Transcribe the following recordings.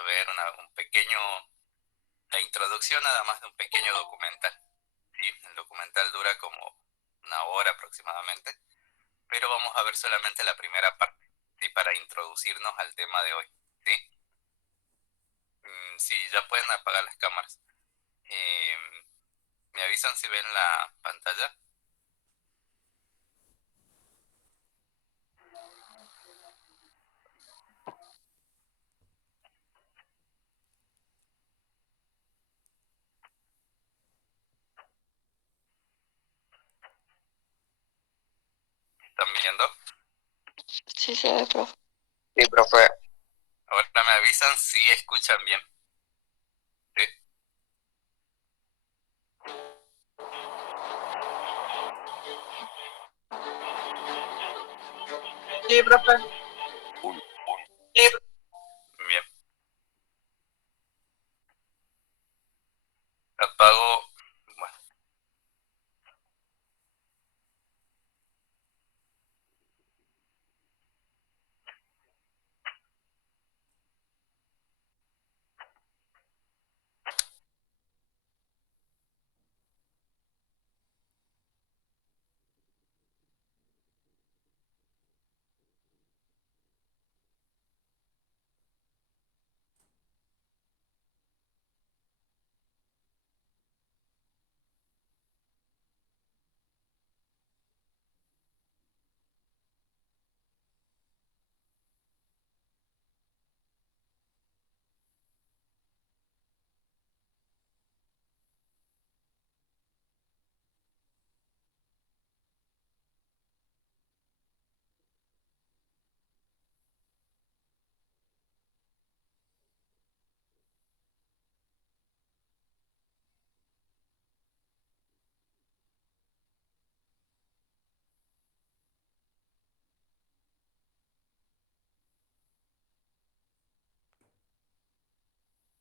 a ver la introducción nada más de un pequeño documental, ¿sí? El documental dura como una hora aproximadamente, pero vamos a ver solamente la primera parte, ¿sí? Para introducirnos al tema de hoy, ¿sí? Sí, ya pueden apagar las cámaras. ¿Me avisan si ven la pantalla? ¿Están viendo? Sí se ve, profe. Sí, profe. Ahora me avisan si escuchan bien, ¿sí? Sí, profe. Sí. Bien. Apago. Bueno,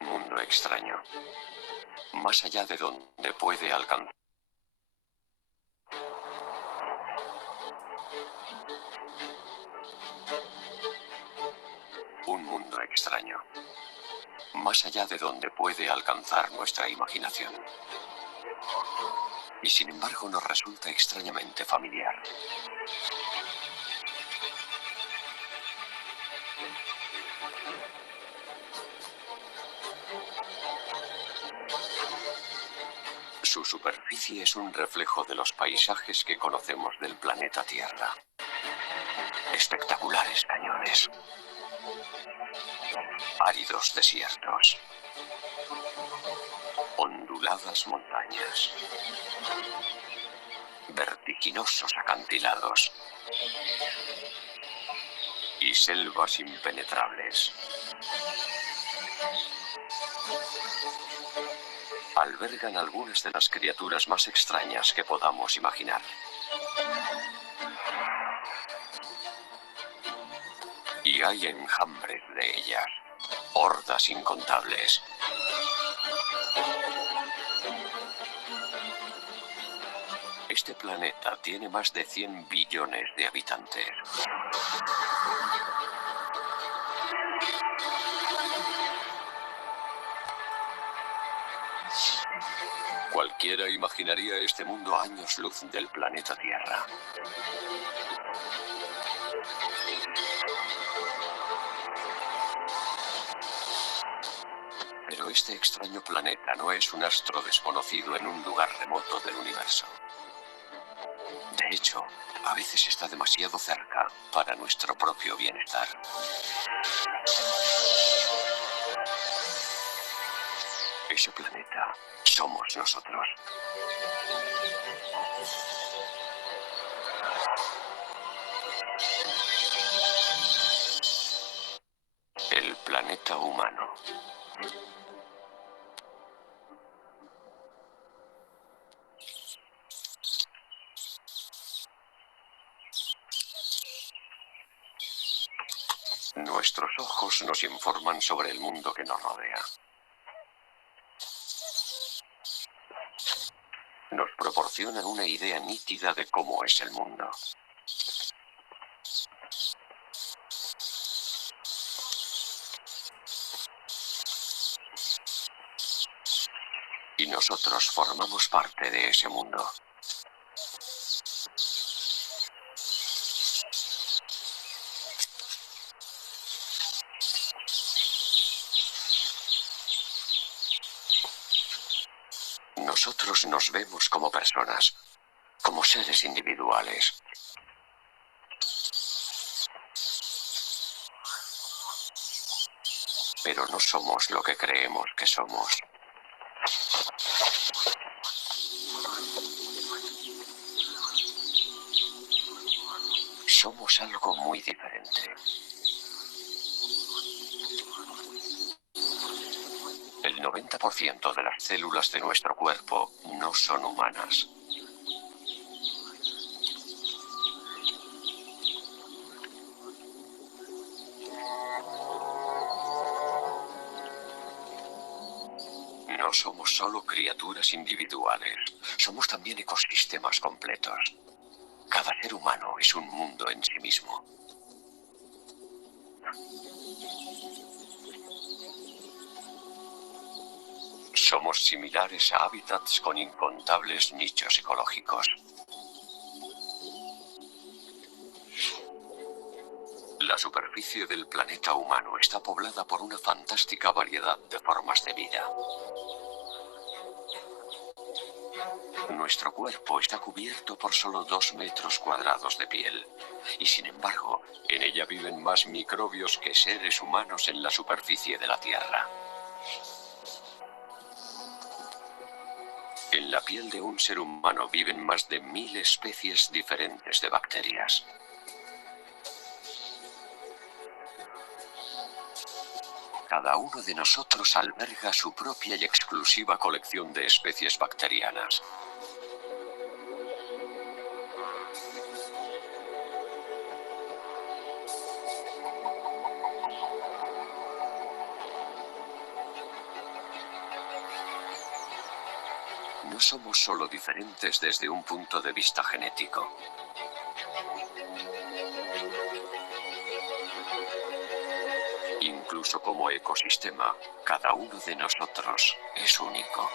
Mundo extraño, más allá de donde puede alcanzar. Un mundo extraño, más allá de donde puede alcanzar nuestra imaginación. Y sin embargo nos resulta extrañamente familiar. Su superficie es un reflejo de los paisajes que conocemos del planeta Tierra. Espectaculares cañones, áridos desiertos, onduladas montañas, vertiginosos acantilados y selvas impenetrables. Albergan algunas de las criaturas más extrañas que podamos imaginar. Y hay enjambres de ellas, hordas incontables. Este planeta tiene más de 100 billones de habitantes. Cualquiera imaginaría este mundo a años luz del planeta Tierra. Pero este extraño planeta no es un astro desconocido en un lugar remoto del universo. De hecho, a veces está demasiado cerca para nuestro propio bienestar. Ese planeta somos nosotros. El planeta humano. Nuestros ojos nos informan sobre el mundo que nos rodea. Nos proporcionan una idea nítida de cómo es el mundo. Y nosotros formamos parte de ese mundo. Nosotros nos vemos como personas, como seres individuales. Pero no somos lo que creemos que somos. Somos algo muy diferente. El 90% de las células de nuestro cuerpo no son humanas. No somos solo criaturas individuales, somos también ecosistemas completos. Cada ser humano es un mundo en sí mismo. Somos similares a hábitats con incontables nichos ecológicos. La superficie del planeta humano está poblada por una fantástica variedad de formas de vida. Nuestro cuerpo está cubierto por solo 2 metros cuadrados de piel, y sin embargo, en ella viven más microbios que seres humanos en la superficie de la Tierra. En la piel de un ser humano viven más de 1000 especies diferentes de bacterias. Cada uno de nosotros alberga su propia y exclusiva colección de especies bacterianas. No somos solo diferentes desde un punto de vista genético. Incluso como ecosistema, cada uno de nosotros es único.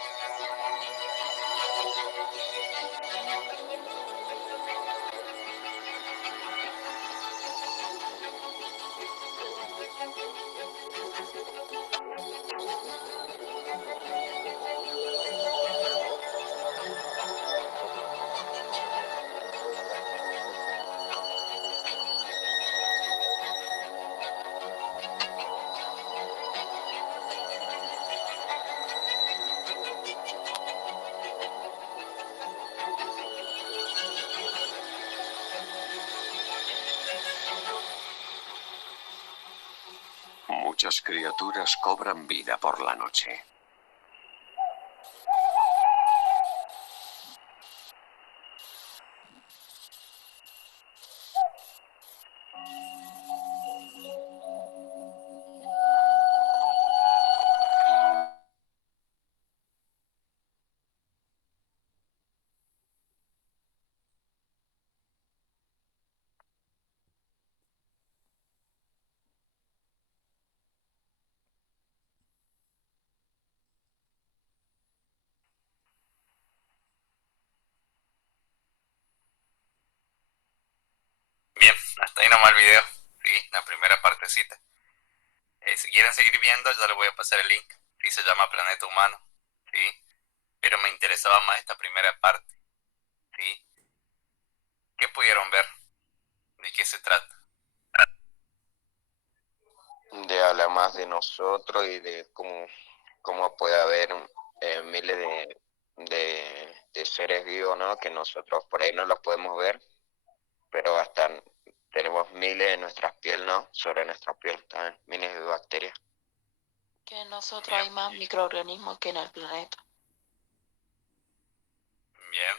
Muchas criaturas cobran vida por la noche. Bien, hasta ahí nomás el video. Sí, la primera partecita. Si quieren seguir viendo, ya les voy a pasar el link. Sí, se llama Planeta Humano. Sí, pero me interesaba más esta primera parte. Sí, ¿qué pudieron ver? ¿De qué se trata? De hablar más de nosotros y de cómo puede haber miles de seres vivos, ¿no? Que nosotros por ahí no los podemos ver, pero hasta tenemos miles en nuestras pieles, ¿no? Sobre nuestra piel también, miles de bacterias. Que en nosotros hay más microorganismos que en el planeta. Bien,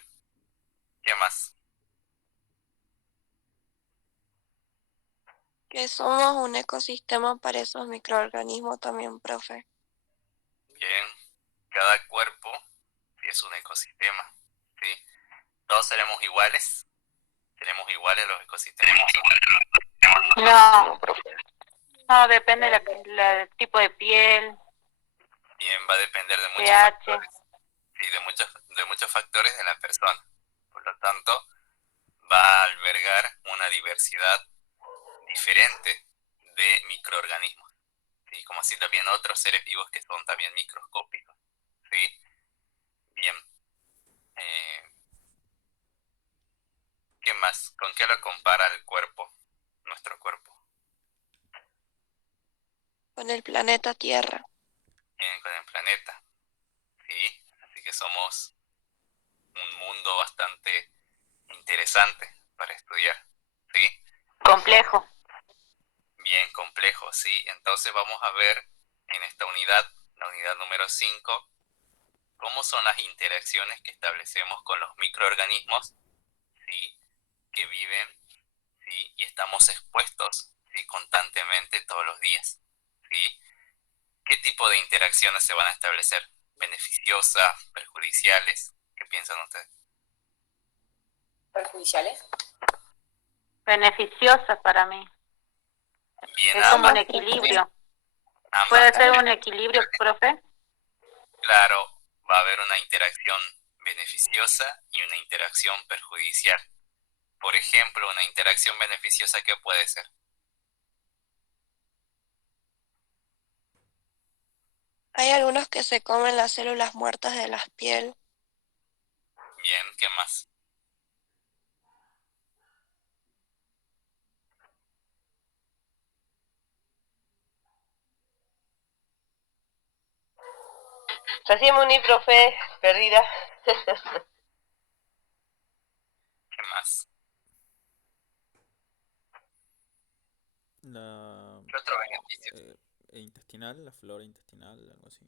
¿qué más? Que somos un ecosistema para esos microorganismos también, profe. Bien, cada cuerpo es un ecosistema. ¿Sí? Todos seremos iguales. Tenemos iguales los ecosistemas. No, No, profe. no, depende del tipo de piel, Bien, va a depender de muchos pH. factores. ¿sí? De muchos factores de la persona. Por lo tanto, va a albergar una diversidad diferente de microorganismos, ¿sí? Como así también otros seres vivos que son también microscópicos, ¿sí? Bien. ¿Qué más? ¿Con qué lo compara el cuerpo, nuestro cuerpo? Con el planeta Tierra. Bien, con el planeta, ¿sí? Así que somos un mundo bastante interesante para estudiar, ¿sí? Complejo. Bien complejo, ¿sí? Entonces vamos a ver en esta unidad, la unidad número 5, cómo son las interacciones que establecemos con los microorganismos, ¿sí? Que viven, ¿sí? Y estamos expuestos, ¿sí? Constantemente todos los días, ¿sí? ¿Qué tipo de interacciones se van a establecer? ¿Beneficiosas, perjudiciales? ¿Qué piensan ustedes? ¿Perjudiciales? Beneficiosa para mí. Bien, Es como un ambas. equilibrio. Ambas. ¿Puede ser un equilibrio, profe? Claro, va a haber una interacción beneficiosa y una interacción perjudicial. Por ejemplo, una interacción beneficiosa, ¿qué puede ser? Hay algunos que se comen las células muertas de la piel. Bien, ¿qué más? Sasimuni, profe, perdida. ¿Qué más? La ¿Qué otro beneficio? intestinal, la flora intestinal, algo así.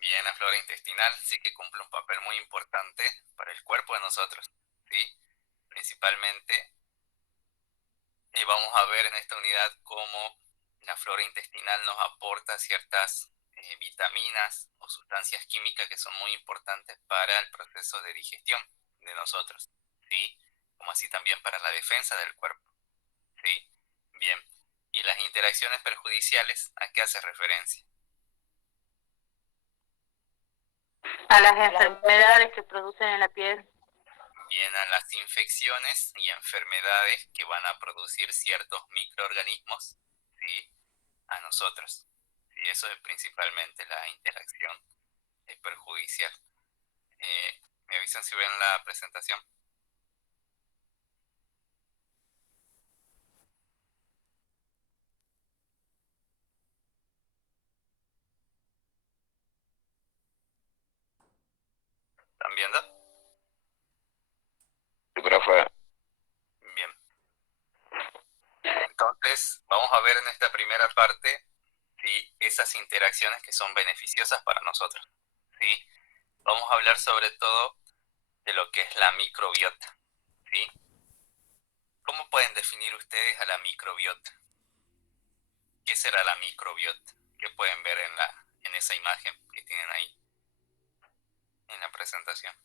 Bien, la flora intestinal sí que cumple un papel muy importante para el cuerpo de nosotros, ¿sí? Principalmente, vamos a ver en esta unidad cómo la flora intestinal nos aporta ciertas vitaminas o sustancias químicas que son muy importantes para el proceso de digestión de nosotros, ¿sí? Como así también para la defensa del cuerpo, ¿sí? Bien. ¿Y las interacciones perjudiciales a qué hace referencia? A las enfermedades que producen en la piel. Bien, a las infecciones y enfermedades que van a producir ciertos microorganismos, ¿sí? A nosotros. Sí, eso es principalmente la interacción perjudicial. ¿Me avisan si ven la presentación? ¿Están viendo? Sí, profe. Bien. Entonces, vamos a ver en esta primera parte, ¿sí? Esas interacciones que son beneficiosas para nosotros, ¿sí? Vamos a hablar sobre todo de lo que es la microbiota, ¿sí? ¿Cómo pueden definir ustedes a la microbiota? ¿Qué será la microbiota? ¿Qué pueden ver en esa imagen que tienen ahí en la presentación?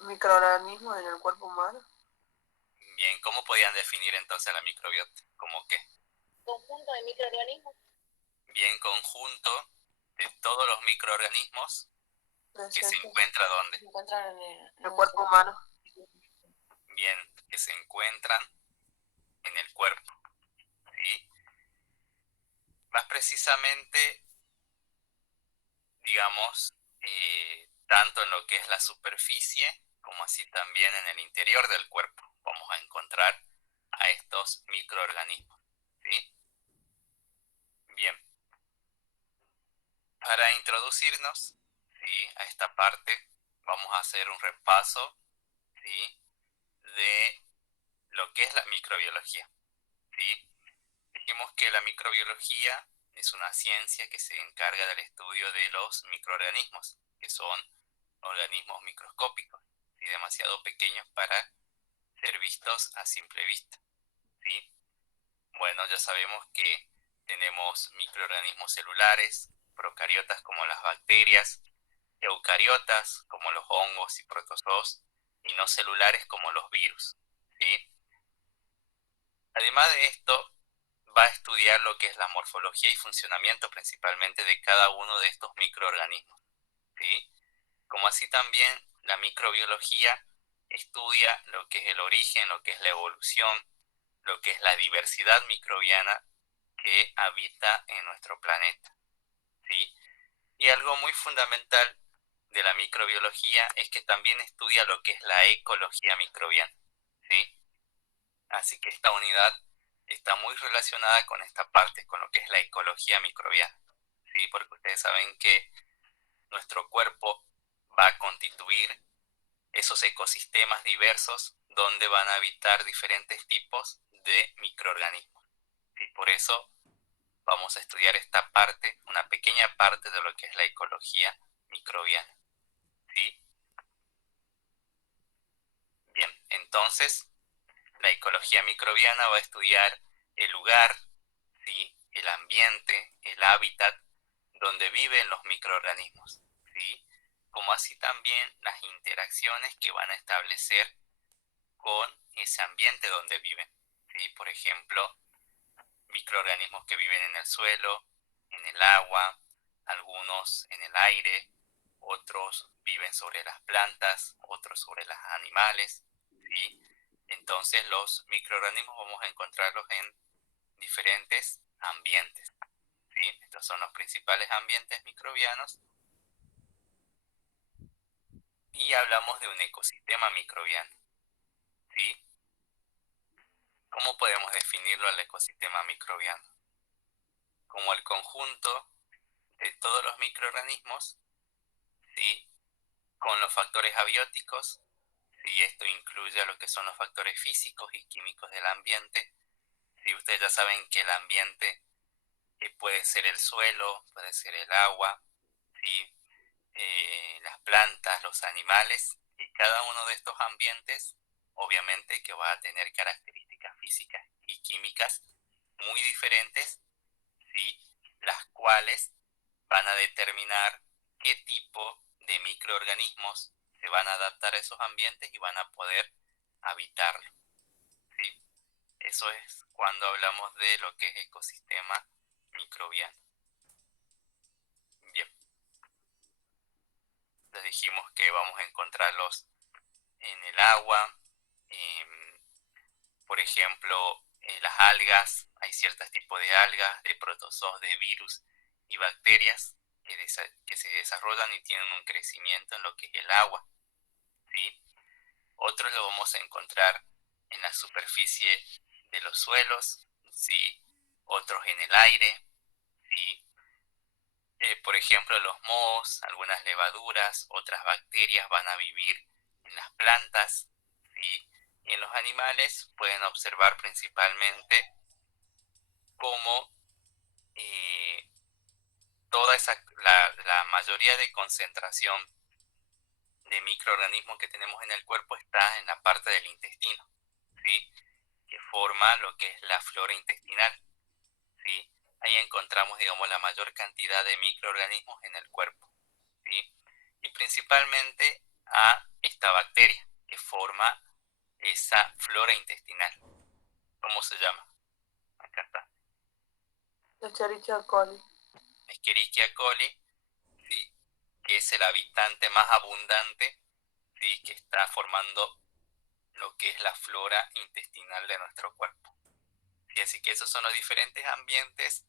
Microorganismos en el cuerpo humano. Bien, ¿cómo podían definir entonces a la microbiota? ¿Cómo qué? Conjunto de microorganismos. Bien, conjunto de todos los microorganismos que se encuentra ¿dónde? Se encuentran en el cuerpo humano. Bien, que se encuentran en el cuerpo, ¿sí? Más precisamente, digamos, tanto en lo que es la superficie como así también en el interior del cuerpo vamos a encontrar a estos microorganismos, ¿sí? Bien, para introducirnos, ¿sí? A esta parte vamos a hacer un repaso, ¿sí? De lo que es la microbiología, ¿sí? Dijimos que la microbiología es una ciencia que se encarga del estudio de los microorganismos, que son organismos microscópicos y demasiado pequeños para ser vistos a simple vista, ¿sí? Bueno, ya sabemos que tenemos microorganismos celulares, procariotas como las bacterias, eucariotas como los hongos y protozoos, y no celulares como los virus, ¿sí? Además de esto, va a estudiar lo que es la morfología y funcionamiento principalmente de cada uno de estos microorganismos, ¿sí? Como así también la microbiología estudia lo que es el origen, lo que es la evolución, lo que es la diversidad microbiana que habita en nuestro planeta, ¿sí? Y algo muy fundamental de la microbiología es que también estudia lo que es la ecología microbiana, ¿sí? Así que esta unidad está muy relacionada con esta parte, con lo que es la ecología microbiana, ¿sí? Porque ustedes saben que nuestro cuerpo va a constituir esos ecosistemas diversos donde van a habitar diferentes tipos de microorganismos. Y por eso vamos a estudiar esta parte, una pequeña parte de lo que es la ecología microbiana, ¿sí? Bien, entonces la ecología microbiana va a estudiar el lugar, ¿sí? El ambiente, el hábitat donde viven los microorganismos, ¿sí? Como así también las interacciones que van a establecer con ese ambiente donde viven, ¿sí? Por ejemplo, microorganismos que viven en el suelo, en el agua, algunos en el aire, otros viven sobre las plantas, otros sobre los animales, ¿sí? Entonces los microorganismos vamos a encontrarlos en diferentes ambientes, ¿sí? Estos son los principales ambientes microbianos. Y hablamos de un ecosistema microbiano, ¿sí? ¿Cómo podemos definirlo al ecosistema microbiano? Como el conjunto de todos los microorganismos, ¿sí? Con los factores abióticos, ¿sí? Esto incluye a lo que son los factores físicos y químicos del ambiente. ¿Sí? Ustedes ya saben que el ambiente puede ser el suelo, puede ser el agua, ¿sí? Las plantas, los animales, y cada uno de estos ambientes obviamente que va a tener características físicas y químicas muy diferentes, ¿sí? Las cuales van a determinar qué tipo de microorganismos se van a adaptar a esos ambientes y van a poder habitarlo, ¿sí? Eso es cuando hablamos de lo que es ecosistema microbiano. Bien, les dijimos que vamos a encontrarlos en el agua, por ejemplo, las algas, hay ciertos tipos de algas, de protozoos, de virus y bacterias que se desarrollan y tienen un crecimiento en lo que es el agua, ¿sí? Otros lo vamos a encontrar en la superficie de los suelos, ¿sí? Otros en el aire, ¿sí? Por ejemplo, los mohos, algunas levaduras, otras bacterias van a vivir en las plantas, ¿sí? Y en los animales pueden observar principalmente cómo la mayoría de concentración de microorganismos que tenemos en el cuerpo está en la parte del intestino, ¿sí? Que forma lo que es la flora intestinal, ¿sí? Ahí encontramos, digamos, la mayor cantidad de microorganismos en el cuerpo, ¿sí? Y principalmente a esta bacteria que forma esa flora intestinal. ¿Cómo se llama? Acá está. Escherichia coli. Escherichia coli, ¿sí? Que es el habitante más abundante, ¿sí? Que está formando lo que es la flora intestinal de nuestro cuerpo. ¿Sí? Así que esos son los diferentes ambientes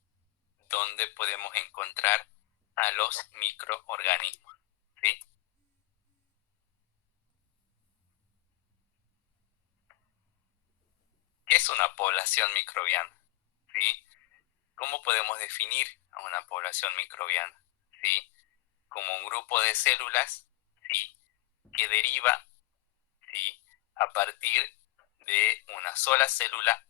donde podemos encontrar a los microorganismos, ¿sí? ¿Qué es una población microbiana? ¿Sí? ¿Cómo podemos definir a una población microbiana? ¿Sí? Como un grupo de células, ¿sí? Que deriva, ¿sí? A partir de una sola célula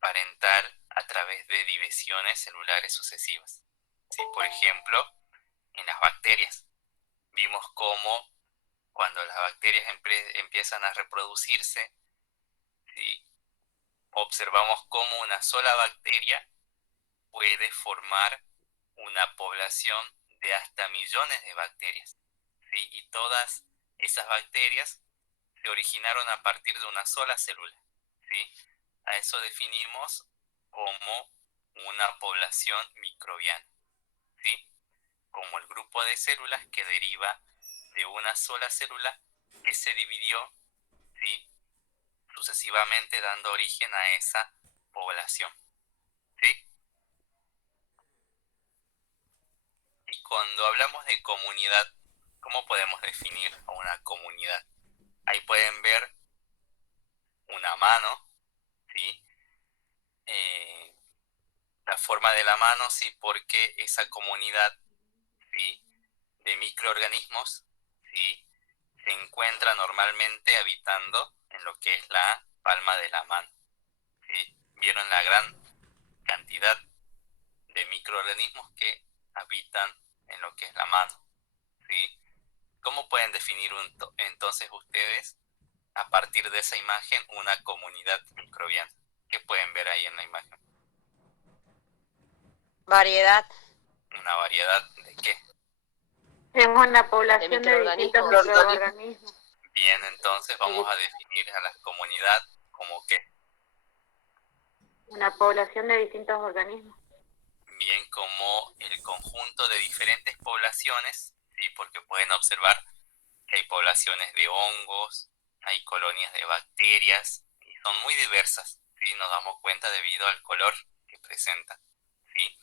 parental a través de divisiones celulares sucesivas, ¿sí? Por ejemplo, en las bacterias vimos cómo cuando las bacterias empiezan a reproducirse, ¿sí? Observamos cómo una sola bacteria puede formar una población de hasta millones de bacterias, ¿sí? Y todas esas bacterias se originaron a partir de una sola célula, ¿sí? A eso definimos como una población microbiana, ¿sí? Como el grupo de células que deriva de una sola célula que se dividió, ¿sí? Sucesivamente dando origen a esa población, ¿sí? Y cuando hablamos de comunidad, ¿cómo podemos definir a una comunidad? Ahí pueden ver una mano, ¿sí? La forma de la mano, sí, porque esa comunidad, ¿sí?, de microorganismos, ¿sí?, se encuentra normalmente habitando en lo que es la palma de la mano, ¿sí? Vieron la gran cantidad de microorganismos que habitan en lo que es la mano, ¿sí? ¿Cómo pueden definir entonces ustedes, a partir de esa imagen, una comunidad microbiana? ¿Qué pueden ver ahí en la imagen? Variedad. ¿Una variedad de qué? Es una población de distintos microorganismos. microorganismos. Bien, entonces vamos a definir a la comunidad como qué. Una población de distintos organismos. Bien, como el conjunto de diferentes poblaciones, ¿sí? Porque pueden observar que hay poblaciones de hongos, hay colonias de bacterias, y son muy diversas, ¿sí? Nos damos cuenta debido al color que presentan, ¿sí?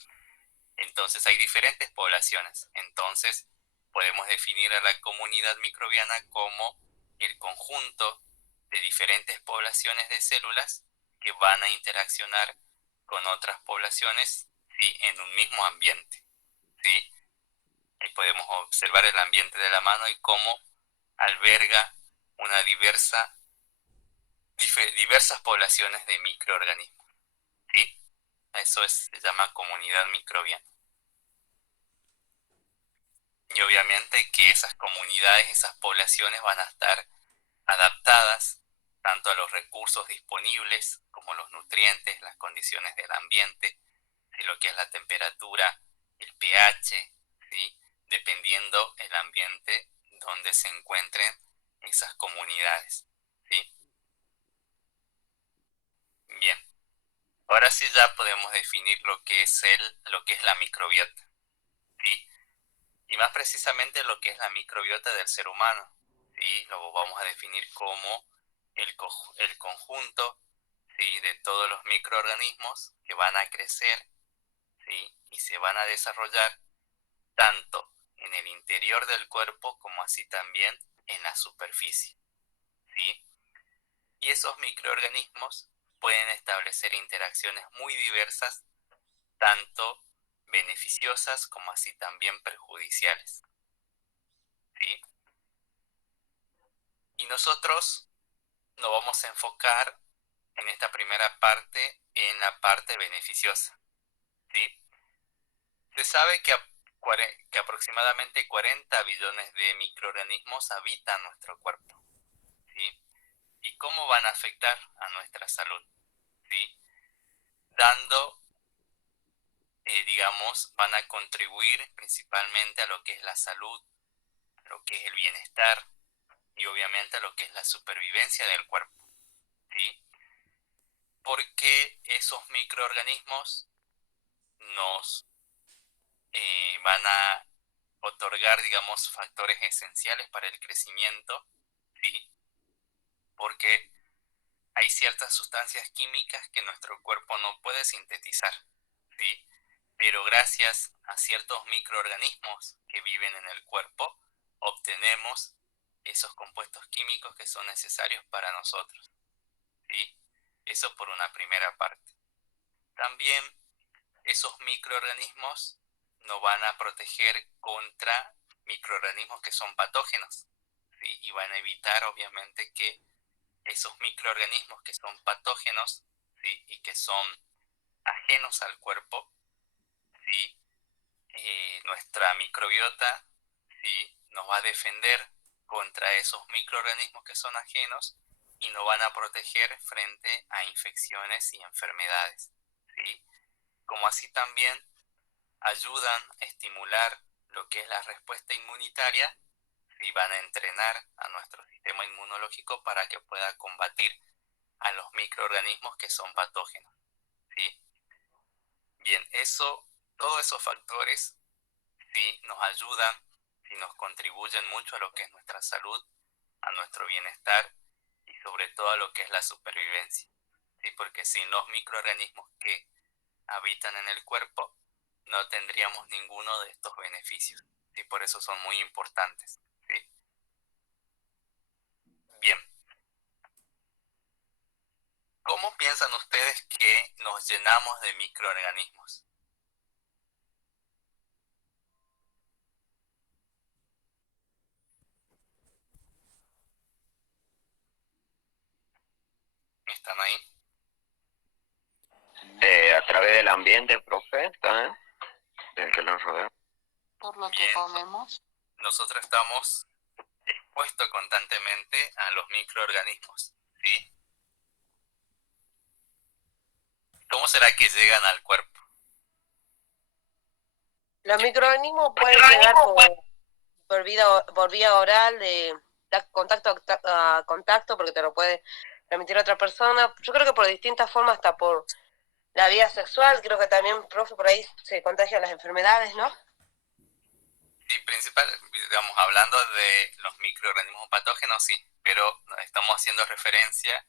Entonces hay diferentes poblaciones. Entonces podemos definir a la comunidad microbiana como el conjunto de diferentes poblaciones de células que van a interaccionar con otras poblaciones, ¿sí?, en un mismo ambiente, ¿sí? Ahí podemos observar el ambiente de la mano y cómo alberga una diversas poblaciones de microorganismos, ¿sí? Eso se llama comunidad microbiana. Y obviamente que esas comunidades, esas poblaciones van a estar adaptadas tanto a los recursos disponibles como los nutrientes, las condiciones del ambiente, ¿sí?, lo que es la temperatura, el pH, ¿sí?, dependiendo el ambiente donde se encuentren esas comunidades, ¿sí? Bien, ahora sí ya podemos definir lo que es la microbiota, ¿sí? Y más precisamente lo que es la microbiota del ser humano, ¿sí? Lo vamos a definir como el conjunto, ¿sí?, de todos los microorganismos que van a crecer, ¿sí?, y se van a desarrollar tanto en el interior del cuerpo como así también en la superficie, ¿sí? Y esos microorganismos pueden establecer interacciones muy diversas, tanto beneficiosas como así también perjudiciales, ¿sí? Y nosotros nos vamos a enfocar en esta primera parte en la parte beneficiosa, ¿sí? Se sabe que aproximadamente 40 billones de microorganismos habitan nuestro cuerpo, ¿sí? ¿Y cómo van a afectar a nuestra salud? ¿Sí? Dando, digamos, van a contribuir principalmente a lo que es la salud, a lo que es el bienestar y obviamente a lo que es la supervivencia del cuerpo, ¿sí? Porque esos microorganismos nos van a otorgar, digamos, factores esenciales para el crecimiento, ¿sí? Porque hay ciertas sustancias químicas que nuestro cuerpo no puede sintetizar, ¿sí? Pero gracias a ciertos microorganismos que viven en el cuerpo, obtenemos esos compuestos químicos que son necesarios para nosotros, ¿sí? Eso por una primera parte. También esos microorganismos nos van a proteger contra microorganismos que son patógenos, ¿sí? Y van a evitar obviamente que esos microorganismos que son patógenos, ¿sí?, y que son ajenos al cuerpo, ¿sí?, nuestra microbiota, ¿sí?, nos va a defender contra esos microorganismos que son ajenos y nos van a proteger frente a infecciones y enfermedades, ¿sí? Como así también ayudan a estimular lo que es la respuesta inmunitaria y van a entrenar a nuestro sistema inmunológico para que pueda combatir a los microorganismos que son patógenos, ¿sí? Bien, todos esos factores sí nos ayudan y nos contribuyen mucho a lo que es nuestra salud, a nuestro bienestar y sobre todo a lo que es la supervivencia. ¿Sí? Porque sin los microorganismos que habitan en el cuerpo, no tendríamos ninguno de estos beneficios. ¿Sí? Por eso son muy importantes. ¿Sí? Bien. ¿Cómo piensan ustedes que nos llenamos de microorganismos? ¿Están ahí? A través del ambiente, profe, ¿también? Del que nos rodea. Por lo que Bien. comemos. Nosotros estamos expuestos constantemente a los microorganismos, ¿sí? ¿Cómo será que llegan al cuerpo? Los microorganismos pueden llegar por vía oral, de contacto a contacto, porque te lo puede transmitir otra persona. Yo creo que por distintas formas, hasta por la vía sexual, creo que también, profe, por ahí se contagian las enfermedades, ¿no? Sí, digamos, hablando de los microorganismos patógenos, sí, pero estamos haciendo referencia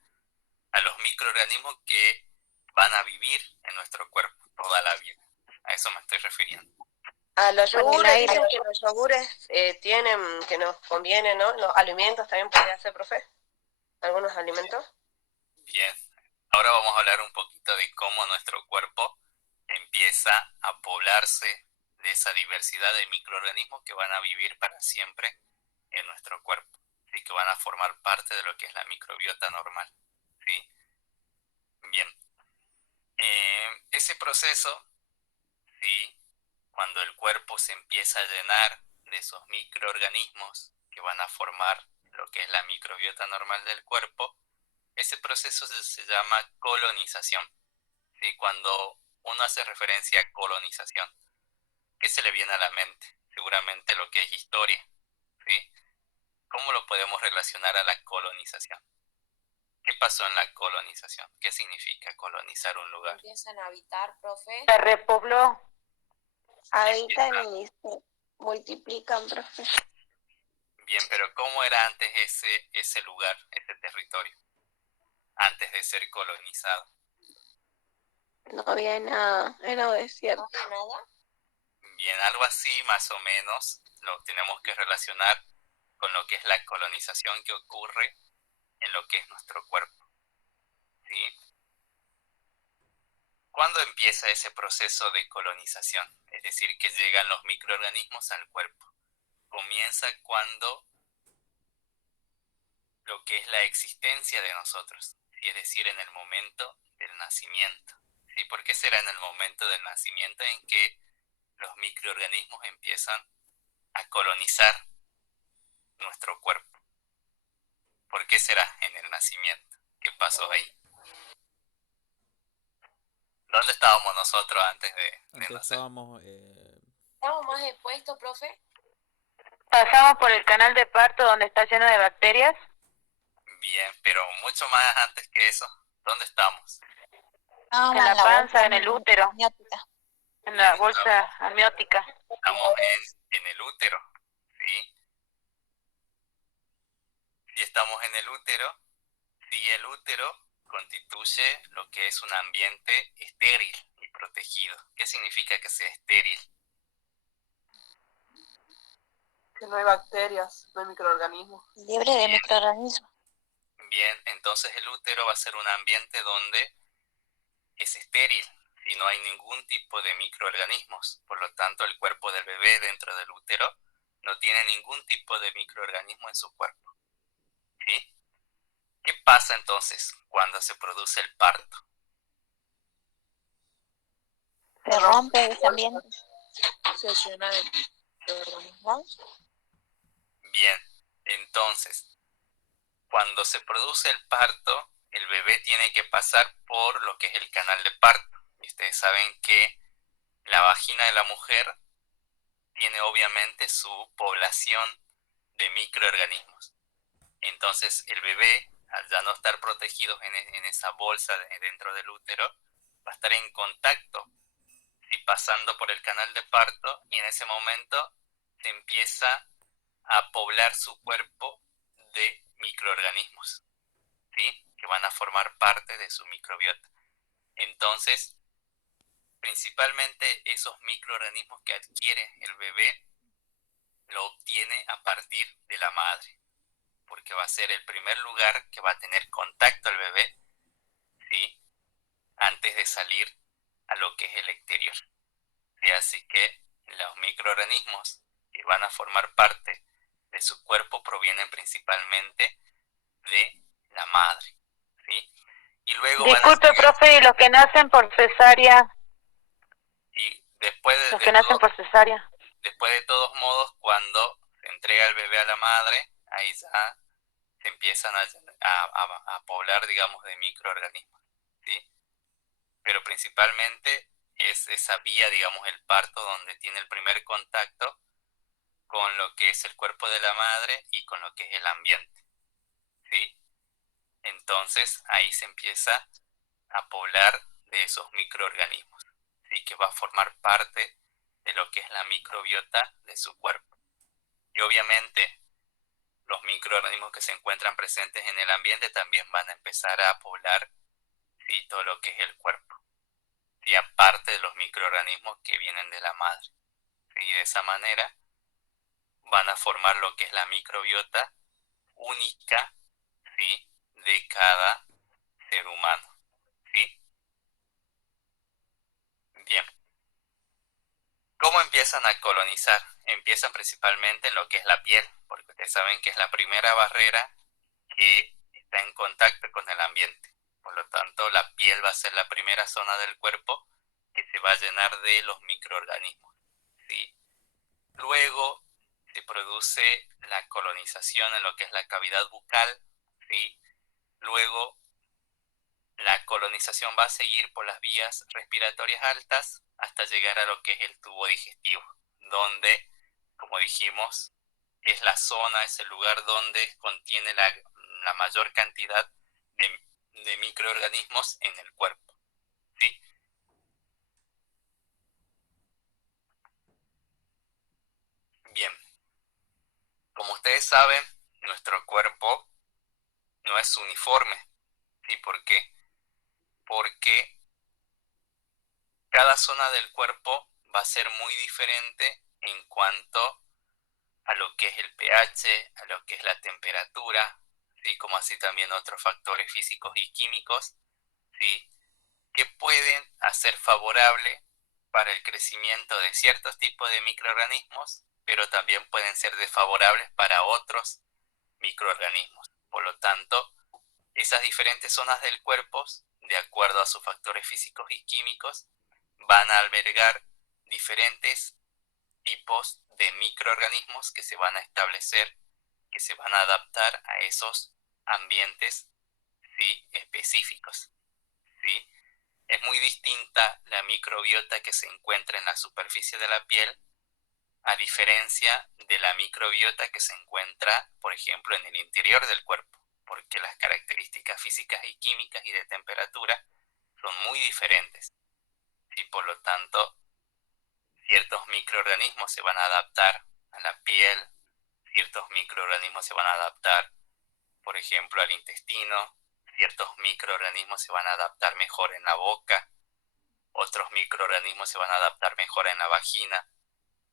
a los microorganismos que van a vivir en nuestro cuerpo toda la vida. A eso me estoy refiriendo. A los Con el yogures, aire. dicen que los yogures tienen, que nos conviene, ¿no? Los alimentos también podría ser, profe. Algunos alimentos. Bien, ahora vamos a hablar un poquito de cómo nuestro cuerpo empieza a poblarse de esa diversidad de microorganismos que van a vivir para siempre en nuestro cuerpo, ¿sí? Que van a formar parte de lo que es la microbiota normal, ¿sí? Bien, ese proceso, ¿sí? Cuando el cuerpo se empieza a llenar de esos microorganismos que van a formar lo que es la microbiota normal del cuerpo, ese proceso se llama colonización. ¿Sí? Cuando uno hace referencia a colonización, ¿qué se le viene a la mente? Seguramente lo que es historia. ¿Sí? ¿Cómo lo podemos relacionar a la colonización? ¿Qué pasó en la colonización? ¿Qué significa colonizar un lugar? Empiezan a habitar, profe. Se repobló. Habitan y se multiplican, profe. Bien, pero ¿cómo era antes ese lugar, ese territorio? Antes de ser colonizado. No había nada, era desierto. ¿No hay nada? Bien, algo así más o menos lo tenemos que relacionar con lo que es la colonización que ocurre en lo que es nuestro cuerpo. ¿Sí? ¿Cuándo empieza ese proceso de colonización? Es decir, que llegan los microorganismos al cuerpo. Comienza cuando lo que es la existencia de nosotros, ¿sí? Es decir, en el momento del nacimiento. ¿Sí? ¿Por qué será en el momento del nacimiento en que los microorganismos empiezan a colonizar nuestro cuerpo? ¿Por qué será en el nacimiento? ¿Qué pasó ahí? ¿Dónde estábamos nosotros antes de Antes nacer? estábamos... ¿Estamos más expuestos, profe? Pasamos por el canal de parto donde está lleno de bacterias. Bien, pero mucho más antes que eso. ¿Dónde estamos? En la panza, en el útero, en la Bien, bolsa amniótica. Estamos en el útero, ¿sí? Si estamos en el útero, si el útero constituye lo que es un ambiente estéril y protegido. ¿Qué significa que sea estéril? Que no hay bacterias, no hay microorganismos. Libre de microorganismos. Bien, entonces el útero va a ser un ambiente donde es estéril y no hay ningún tipo de microorganismos. Por lo tanto, el cuerpo del bebé dentro del útero no tiene ningún tipo de microorganismo en su cuerpo. ¿Sí? ¿Qué pasa entonces cuando se produce el parto? Se rompe ese ambiente. Se llena de microorganismos. Bien, entonces, cuando se produce el parto, el bebé tiene que pasar por lo que es el canal de parto. Y ustedes saben que la vagina de la mujer tiene obviamente su población de microorganismos. Entonces el bebé, al ya no estar protegido en esa bolsa dentro del útero, va a estar en contacto ¿sí? Pasando por el canal de parto, y en ese momento se empieza a poblar su cuerpo de microorganismos, ¿sí? Que van a formar parte de su microbiota. Entonces, principalmente esos microorganismos que adquiere el bebé lo obtiene a partir de la madre, porque va a ser el primer lugar que va a tener contacto el bebé, ¿sí? Antes de salir a lo que es el exterior. ¿Sí? Así que los microorganismos que van a formar parte de su cuerpo provienen principalmente de la madre, ¿sí? Y luego Disculpe, profe, ¿y los que nacen por cesárea? Y después Los que nacen por cesárea. después de todos modos, cuando se entrega el bebé a la madre, ahí ya se empiezan a poblar, digamos, de microorganismos, ¿sí? Pero principalmente es esa vía, digamos, el parto, donde tiene el primer contacto con lo que es el cuerpo de la madre y con lo que es el ambiente, ¿sí? Entonces ahí se empieza a poblar de esos microorganismos, ¿sí? Que va a formar parte de lo que es la microbiota de su cuerpo. Y obviamente los microorganismos que se encuentran presentes en el ambiente también van a empezar a poblar, ¿sí? Todo lo que es el cuerpo, y aparte de los microorganismos que vienen de la madre, ¿sí? Y de esa manera van a formar lo que es la microbiota única, ¿sí? De cada ser humano, ¿sí? Bien. ¿Cómo empiezan a colonizar? Empiezan principalmente en lo que es la piel, porque ustedes saben que es la primera barrera que está en contacto con el ambiente. Por lo tanto, la piel va a ser la primera zona del cuerpo que se va a llenar de los microorganismos, ¿sí? Luego se produce la colonización en lo que es la cavidad bucal, ¿sí? Luego la colonización va a seguir por las vías respiratorias altas hasta llegar a lo que es el tubo digestivo, donde, como dijimos, es la zona, es el lugar donde contiene la mayor cantidad de microorganismos en el cuerpo, ¿sí? Bien, como ustedes saben, nuestro cuerpo no es uniforme, ¿sí? ¿Por qué? Porque cada zona del cuerpo va a ser muy diferente en cuanto a lo que es el pH, a lo que es la temperatura, ¿sí? Como así también otros factores físicos y químicos, ¿sí? Que pueden hacer favorable para el crecimiento de ciertos tipos de microorganismos, pero también pueden ser desfavorables para otros microorganismos. Por lo tanto, esas diferentes zonas del cuerpo, de acuerdo a sus factores físicos y químicos, van a albergar diferentes tipos de microorganismos que se van a establecer, que se van a adaptar a esos ambientes, ¿sí? Específicos, ¿sí? Es muy distinta la microbiota que se encuentra en la superficie de la piel, a diferencia de la microbiota que se encuentra, por ejemplo, en el interior del cuerpo, porque las características físicas y químicas y de temperatura son muy diferentes, y por lo tanto ciertos microorganismos se van a adaptar a la piel, ciertos microorganismos se van a adaptar, por ejemplo, al intestino, ciertos microorganismos se van a adaptar mejor en la boca, otros microorganismos se van a adaptar mejor en la vagina,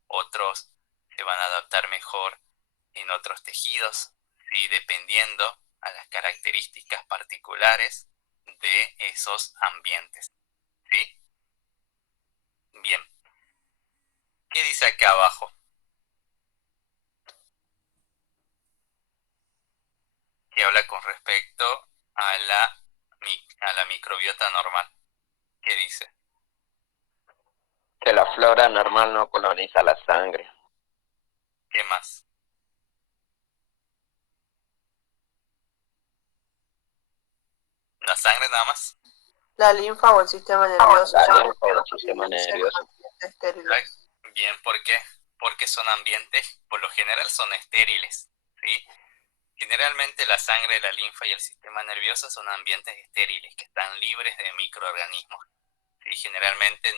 otros se van a adaptar mejor en otros tejidos, ¿sí? Dependiendo a las características particulares de esos ambientes, ¿sí? Bien. ¿Qué dice acá abajo? Que habla con respecto a la microbiota normal. ¿Qué dice? Que la flora normal no coloniza la sangre. ¿Qué más? ¿La sangre nada más? La linfa o el sistema nervioso. La linfa o el sistema nervioso. Estériles. Bien, ¿por qué? Porque son ambientes, por lo general son estériles, ¿sí? Generalmente la sangre, la linfa y el sistema nervioso son ambientes estériles que están libres de microorganismos, ¿sí? Generalmente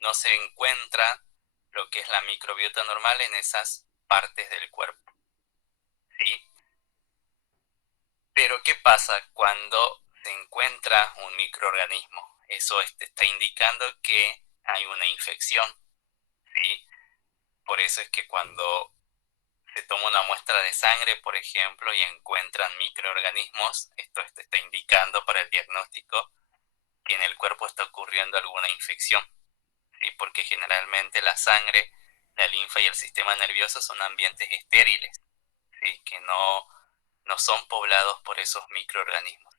no se encuentra lo que es la microbiota normal en esas partes del cuerpo, ¿sí? Pero ¿qué pasa cuando se encuentra un microorganismo? Eso está indicando que hay una infección, ¿sí? Por eso es que cuando se toma una muestra de sangre, por ejemplo, y encuentran microorganismos, esto está indicando para el diagnóstico que en el cuerpo está ocurriendo alguna infección, ¿sí? Porque generalmente la sangre, la linfa y el sistema nervioso son ambientes estériles, ¿sí? Que no son poblados por esos microorganismos,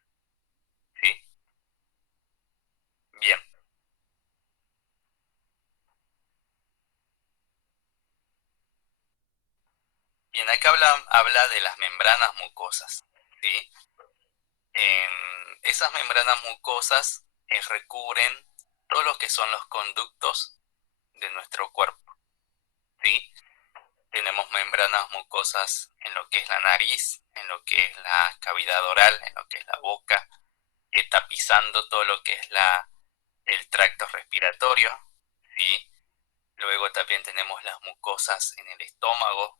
¿sí? Bien. Bien, acá habla de las membranas mucosas, ¿sí? Esas membranas mucosas recubren todo lo que son los conductos de nuestro cuerpo, ¿sí? Tenemos membranas mucosas en lo que es la nariz, en lo que es la cavidad oral, en lo que es la boca, tapizando todo lo que es el tracto respiratorio, ¿sí? Luego también tenemos las mucosas en el estómago,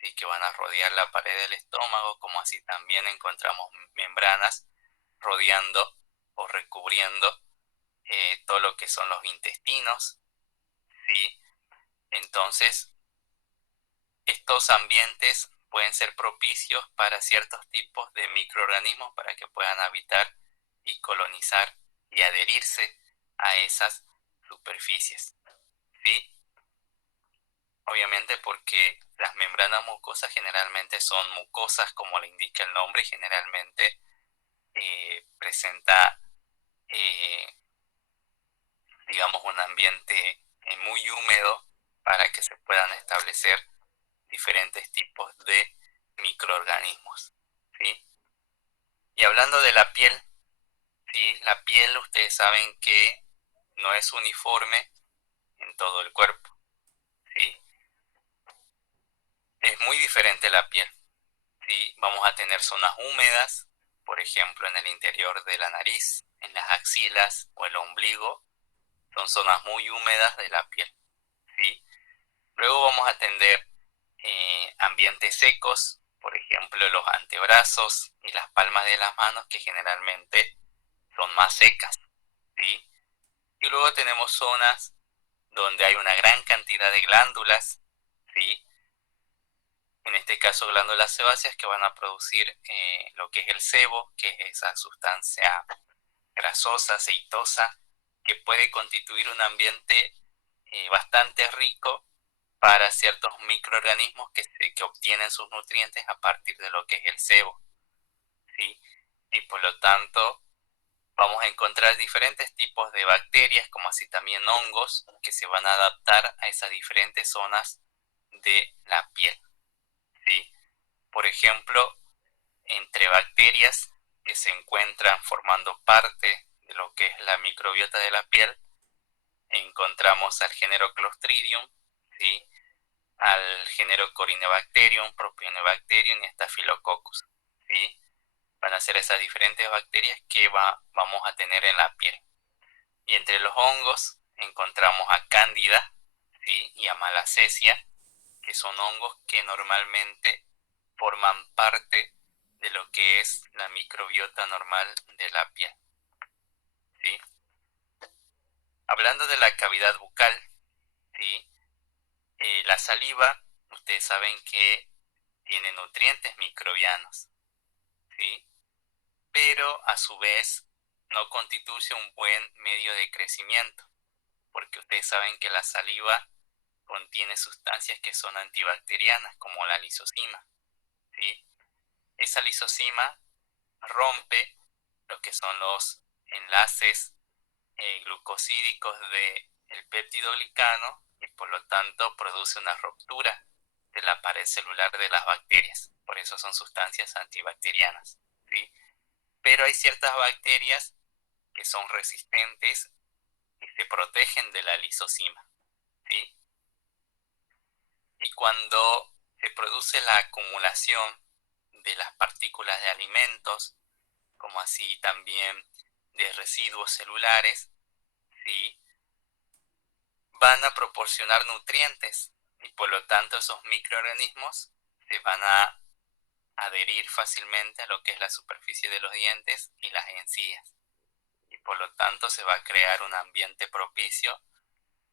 ¿sí? Que van a rodear la pared del estómago, como así también encontramos membranas rodeando o recubriendo todo lo que son los intestinos, ¿sí? Entonces, estos ambientes pueden ser propicios para ciertos tipos de microorganismos para que puedan habitar y colonizar y adherirse a esas superficies, ¿sí? Obviamente porque las membranas mucosas generalmente son mucosas, como le indica el nombre, y generalmente presenta, digamos, un ambiente muy húmedo para que se puedan establecer diferentes tipos de microorganismos, ¿sí? Y hablando de la piel, ¿sí? La piel, ustedes saben que no es uniforme en todo el cuerpo, ¿sí? Es muy diferente la piel, ¿sí? Vamos a tener zonas húmedas, por ejemplo, en el interior de la nariz, en las axilas o el ombligo, son zonas muy húmedas de la piel, ¿sí? Luego vamos a tener ambientes secos, por ejemplo, los antebrazos y las palmas de las manos, que generalmente son más secas, ¿sí? Y luego tenemos zonas donde hay una gran cantidad de glándulas, ¿sí? En este caso glándulas sebáceas que van a producir lo que es el sebo, que es esa sustancia grasosa, aceitosa, que puede constituir un ambiente bastante rico para ciertos microorganismos que obtienen sus nutrientes a partir de lo que es el sebo, ¿sí? Y por lo tanto vamos a encontrar diferentes tipos de bacterias, como así también hongos, que se van a adaptar a esas diferentes zonas de la piel, ¿sí? Por ejemplo, entre bacterias que se encuentran formando parte de lo que es la microbiota de la piel, encontramos al género Clostridium, ¿sí? Al género Corynebacterium, Propionibacterium y Staphylococcus, ¿sí? Van a ser esas diferentes bacterias que vamos a tener en la piel. Y entre los hongos encontramos a Cándida, ¿sí? Y a Malassezia, que son hongos que normalmente forman parte de lo que es la microbiota normal de la piel, ¿sí? Hablando de la cavidad bucal, ¿sí? La saliva, ustedes saben que tiene nutrientes microbianos, ¿sí? Pero a su vez no constituye un buen medio de crecimiento, porque ustedes saben que la saliva contiene sustancias que son antibacterianas, como la lisozima, ¿sí? Esa lisozima rompe lo que son los enlaces glucosídicos del péptido glicano y por lo tanto produce una ruptura de la pared celular de las bacterias. Por eso son sustancias antibacterianas, ¿sí? Pero hay ciertas bacterias que son resistentes y se protegen de la lisozima, ¿sí? Y cuando se produce la acumulación de las partículas de alimentos, como así también de residuos celulares, ¿sí? van a proporcionar nutrientes y por lo tanto esos microorganismos se van a adherir fácilmente a lo que es la superficie de los dientes y las encías. Y por lo tanto se va a crear un ambiente propicio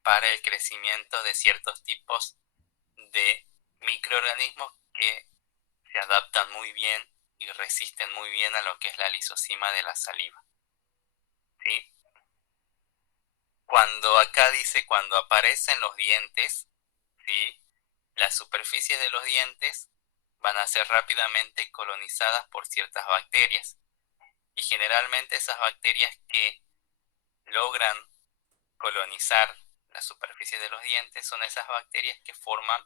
para el crecimiento de ciertos tipos de microorganismos que se adaptan muy bien y resisten muy bien a lo que es la lisosima de la saliva. ¿Sí? Cuando acá dice cuando aparecen los dientes, ¿sí? Las superficies de los dientes van a ser rápidamente colonizadas por ciertas bacterias. Y generalmente esas bacterias que logran colonizar la superficie de los dientes son esas bacterias que forman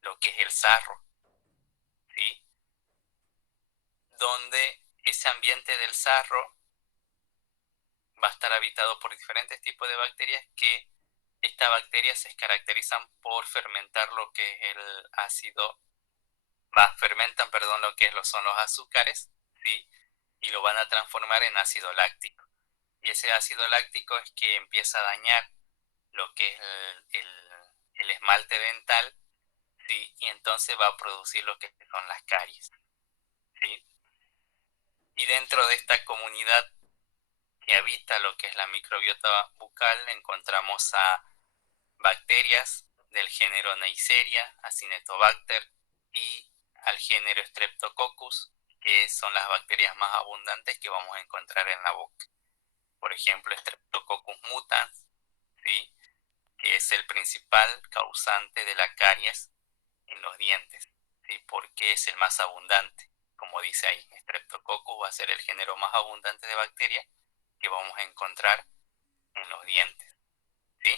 lo que es el sarro, ¿sí? Donde ese ambiente del sarro va a estar habitado por diferentes tipos de bacterias que estas bacterias se caracterizan por fermentar lo que es el ácido, fermentan, perdón, lo que son los azúcares, ¿sí? Y lo van a transformar en ácido láctico. Y ese ácido láctico es que empieza a dañar lo que es el esmalte dental, ¿sí? Y entonces va a producir lo que son las caries, ¿sí? Y dentro de esta comunidad que habita lo que es la microbiota bucal encontramos a bacterias del género Neisseria, Acinetobacter y al género Streptococcus, que son las bacterias más abundantes que vamos a encontrar en la boca. Por ejemplo, Streptococcus mutans, ¿sí? Que es el principal causante de la caries en los dientes, ¿sí? Porque es el más abundante. Como dice ahí, Streptococcus va a ser el género más abundante de bacterias que vamos a encontrar en los dientes, ¿sí?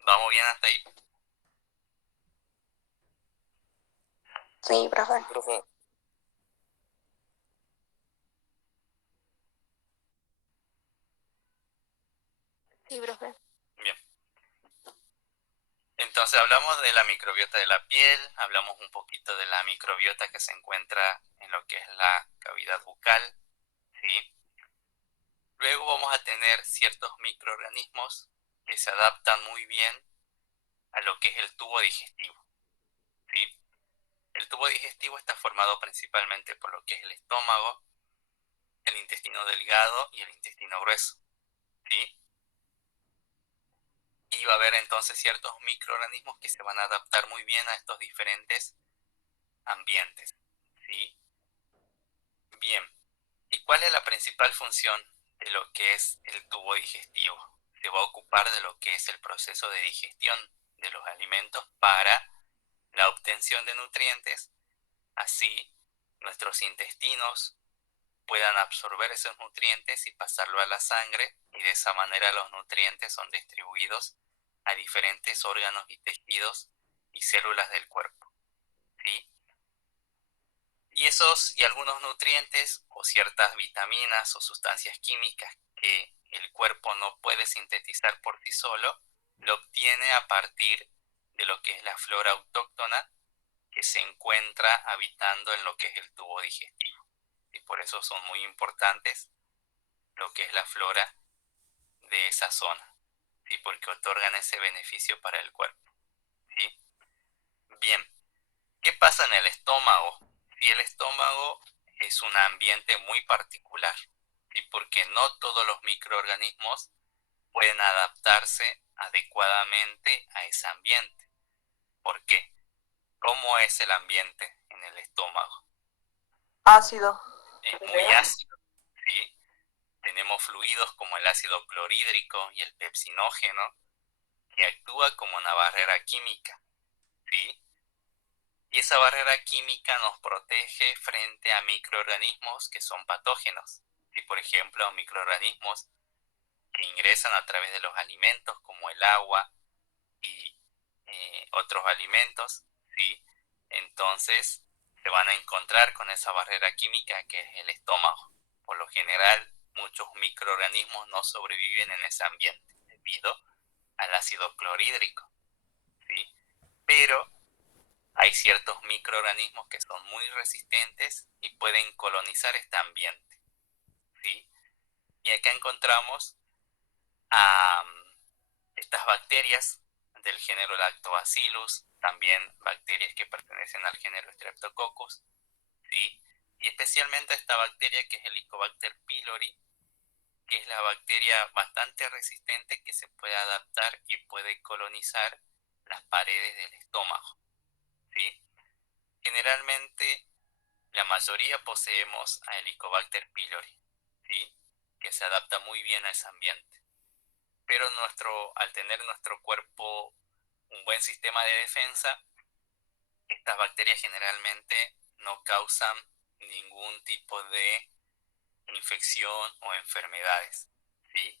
¿Vamos bien hasta ahí? Sí, profe. Profe, Sí, profe. Bien. Entonces hablamos de la microbiota de la piel, hablamos un poquito de la microbiota que se encuentra en lo que es la cavidad bucal, ¿sí? Luego vamos a tener ciertos microorganismos que se adaptan muy bien a lo que es el tubo digestivo, ¿sí? El tubo digestivo está formado principalmente por lo que es el estómago, el intestino delgado y el intestino grueso, ¿sí? Y va a haber entonces ciertos microorganismos que se van a adaptar muy bien a estos diferentes ambientes, ¿sí? Bien, ¿y cuál es la principal función de lo que es el tubo digestivo? Se va a ocupar de lo que es el proceso de digestión de los alimentos para la obtención de nutrientes, así nuestros intestinos puedan absorber esos nutrientes y pasarlo a la sangre y de esa manera los nutrientes son distribuidos a diferentes órganos y tejidos y células del cuerpo, ¿sí? Y esos y algunos nutrientes o ciertas vitaminas o sustancias químicas que el cuerpo no puede sintetizar por sí solo, lo obtiene a partir de lo que es la flora autóctona que se encuentra habitando en lo que es el tubo digestivo. Y por eso son muy importantes lo que es la flora de esa zona, ¿sí? Porque otorgan ese beneficio para el cuerpo, ¿sí? Bien, ¿qué pasa en el estómago? Si el estómago es un ambiente muy particular, ¿sí? Porque no todos los microorganismos pueden adaptarse adecuadamente a ese ambiente. ¿Por qué? ¿Cómo es el ambiente en el estómago? Ácido. Es muy ácido, ¿sí? Tenemos fluidos como el ácido clorhídrico y el pepsinógeno que actúa como una barrera química, ¿sí? Y esa barrera química nos protege frente a microorganismos que son patógenos, ¿sí? Por ejemplo, microorganismos que ingresan a través de los alimentos como el agua y otros alimentos, ¿sí? Entonces se van a encontrar con esa barrera química que es el estómago. Por lo general, muchos microorganismos no sobreviven en ese ambiente debido al ácido clorhídrico, ¿sí? Pero hay ciertos microorganismos que son muy resistentes y pueden colonizar este ambiente, ¿sí? Y acá encontramos a Estas bacterias del género Lactobacillus, también bacterias que pertenecen al género Streptococcus, ¿sí? Y especialmente esta bacteria que es Helicobacter pylori, que es la bacteria bastante resistente que se puede adaptar y puede colonizar las paredes del estómago, ¿sí? Generalmente la mayoría poseemos a Helicobacter pylori, ¿sí? Que se adapta muy bien a ese ambiente. Pero al tener nuestro cuerpo un buen sistema de defensa, estas bacterias generalmente no causan ningún tipo de infección o enfermedades, ¿sí?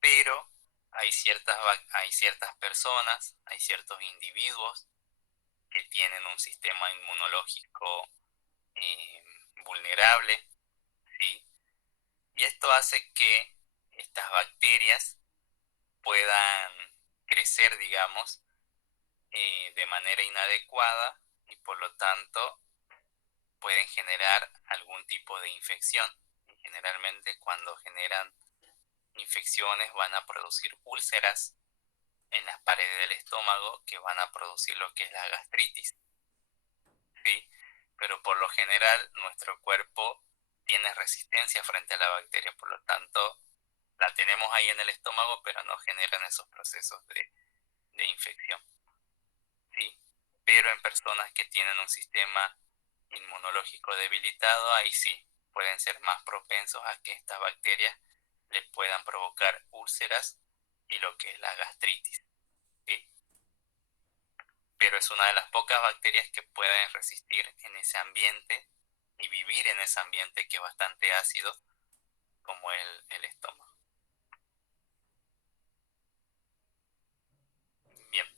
Pero hay ciertas personas, hay ciertos individuos que tienen un sistema inmunológico vulnerable, ¿sí? Y esto hace que estas bacterias puedan crecer, digamos, de manera inadecuada y por lo tanto pueden generar algún tipo de infección. Y generalmente cuando generan infecciones van a producir úlceras en las paredes del estómago que van a producir lo que es la gastritis, ¿sí? Pero por lo general nuestro cuerpo tiene resistencia frente a la bacteria, por lo tanto la tenemos ahí en el estómago, pero no generan esos procesos de infección, ¿sí? Pero en personas que tienen un sistema inmunológico debilitado, ahí sí pueden ser más propensos a que estas bacterias le puedan provocar úlceras y lo que es la gastritis, ¿sí? Pero es una de las pocas bacterias que pueden resistir en ese ambiente y vivir en ese ambiente que es bastante ácido como el estómago. Bien.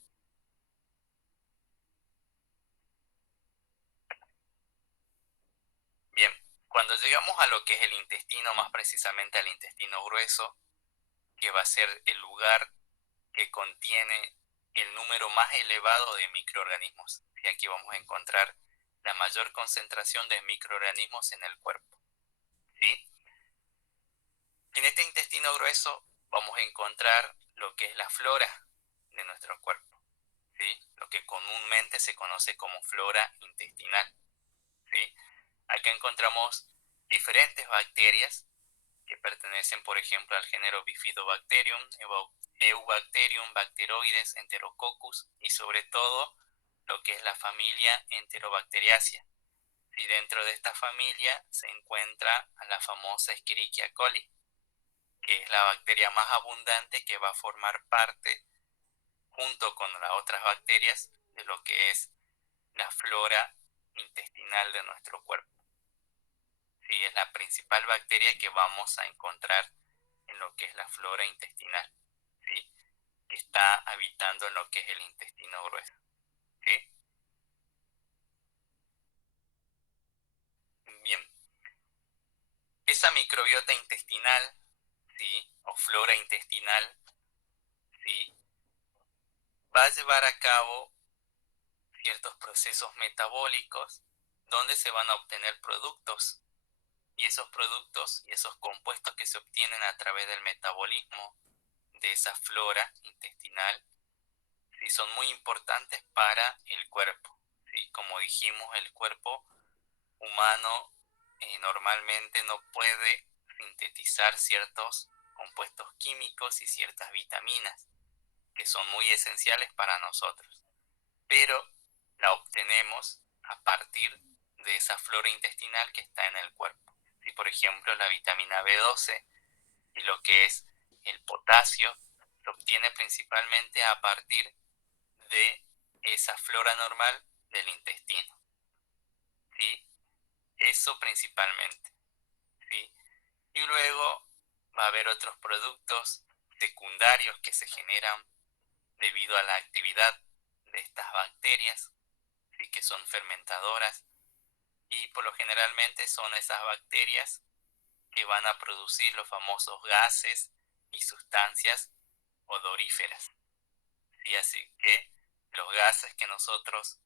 Bien, cuando llegamos a lo que es el intestino, más precisamente al intestino grueso, que va a ser el lugar que contiene el número más elevado de microorganismos. Y aquí vamos a encontrar la mayor concentración de microorganismos en el cuerpo, ¿sí? En este intestino grueso vamos a encontrar lo que es la flora de nuestro cuerpo, ¿sí? Lo que comúnmente se conoce como flora intestinal, ¿sí? Acá encontramos diferentes bacterias que pertenecen, por ejemplo, al género Bifidobacterium, Eubacterium, Bacteroides, Enterococcus y sobre todo lo que es la familia Enterobacteriaceae. Y dentro de esta familia se encuentra la famosa Escherichia coli, que es la bacteria más abundante que va a formar parte, junto con las otras bacterias, de lo que es la flora intestinal de nuestro cuerpo. Sí, es la principal bacteria que vamos a encontrar en lo que es la flora intestinal, ¿sí? Que está habitando en lo que es el intestino grueso, ¿sí? Bien, esa microbiota intestinal, ¿sí? O flora intestinal, ¿sí? Va a llevar a cabo ciertos procesos metabólicos donde se van a obtener productos, y esos productos y esos compuestos que se obtienen a través del metabolismo de esa flora intestinal, ¿sí? Son muy importantes para el cuerpo, ¿sí? Como dijimos, el cuerpo humano normalmente no puede sintetizar ciertos compuestos químicos y ciertas vitaminas que son muy esenciales para nosotros, pero la obtenemos a partir de esa flora intestinal que está en el cuerpo. ¿Sí? Por ejemplo, la vitamina B12 y lo que es el potasio se obtiene principalmente a partir de esa flora normal del intestino, ¿sí? Eso principalmente, ¿sí? Y luego va a haber otros productos secundarios que se generan debido a la actividad de estas bacterias, ¿sí? Que son fermentadoras, y por lo generalmente son esas bacterias que van a producir los famosos gases y sustancias odoríferas, ¿sí? Así que los gases que nosotros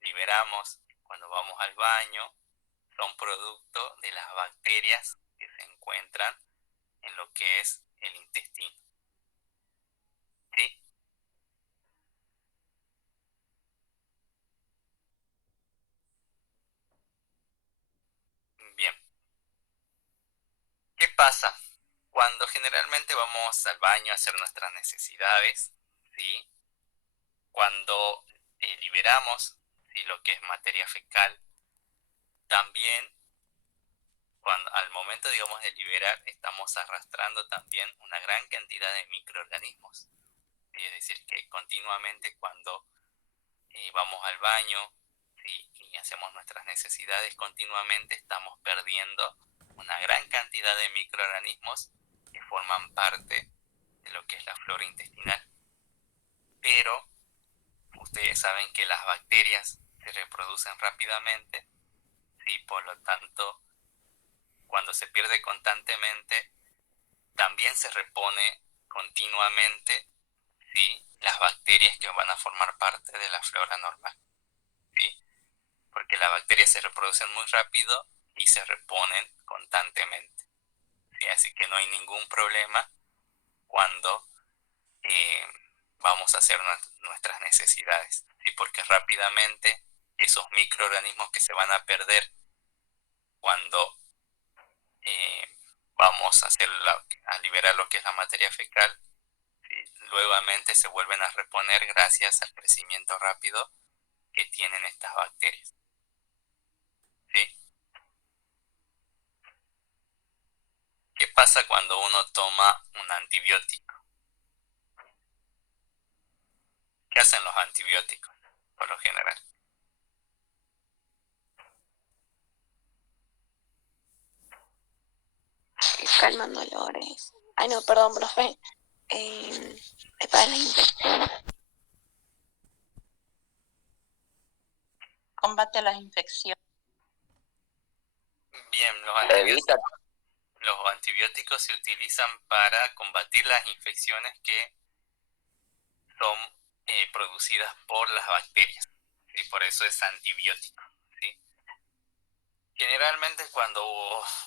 liberamos cuando vamos al baño son producto de las bacterias que se encuentran en lo que es el intestino, ¿sí? pasa? Cuando generalmente vamos al baño a hacer nuestras necesidades, ¿sí? Cuando liberamos, ¿sí?, lo que es materia fecal, también al momento, digamos, de liberar, estamos arrastrando también una gran cantidad de microorganismos. ¿Sí? Es decir, que continuamente cuando vamos al baño, ¿sí?, y hacemos nuestras necesidades, continuamente estamos perdiendo una gran cantidad de microorganismos que forman parte de lo que es la flora intestinal. Pero ustedes saben que las bacterias se reproducen rápidamente, ¿sí? Por lo tanto, cuando se pierde constantemente, también se repone continuamente, ¿sí?, las bacterias que van a formar parte de la flora normal, ¿sí? Porque las bacterias se reproducen muy rápido y se reponen constantemente, ¿sí? Así que no hay ningún problema cuando vamos a hacer nuestras necesidades, ¿sí? Porque rápidamente esos microorganismos que se van a perder cuando vamos a liberar lo que es la materia fecal, ¿sí?, nuevamente se vuelven a reponer gracias al crecimiento rápido que tienen estas bacterias, ¿sí? ¿Qué pasa cuando uno toma un antibiótico? ¿Qué hacen los antibióticos por lo general? Calman dolores. Ay, no, perdón, profe. Para la infección. Combate las infecciones. Bien, Evita. los antibióticos se utilizan para combatir las infecciones que son producidas por las bacterias, ¿sí? Por eso es antibiótico, ¿sí? Generalmente cuando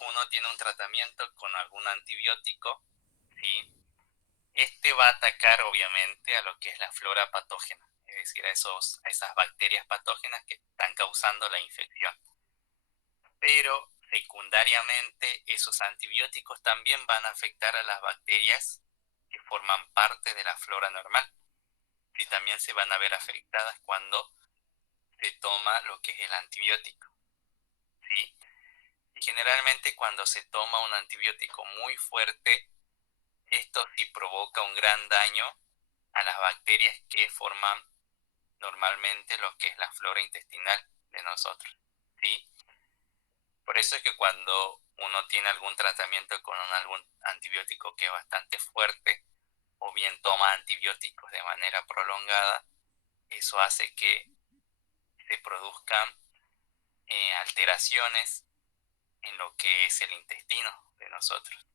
uno tiene un tratamiento con algún antibiótico, ¿sí?, este va a atacar obviamente a lo que es la flora patógena, es decir, a esas bacterias patógenas que están causando la infección. Pero secundariamente esos antibióticos también van a afectar a las bacterias que forman parte de la flora normal, y también se van a ver afectadas cuando se toma lo que es el antibiótico, ¿sí? Y generalmente cuando se toma un antibiótico muy fuerte, esto sí provoca un gran daño a las bacterias que forman normalmente lo que es la flora intestinal de nosotros, ¿sí? Por eso es que cuando uno tiene algún tratamiento con algún antibiótico que es bastante fuerte, o bien toma antibióticos de manera prolongada, eso hace que se produzcan alteraciones en lo que es el intestino de nosotros,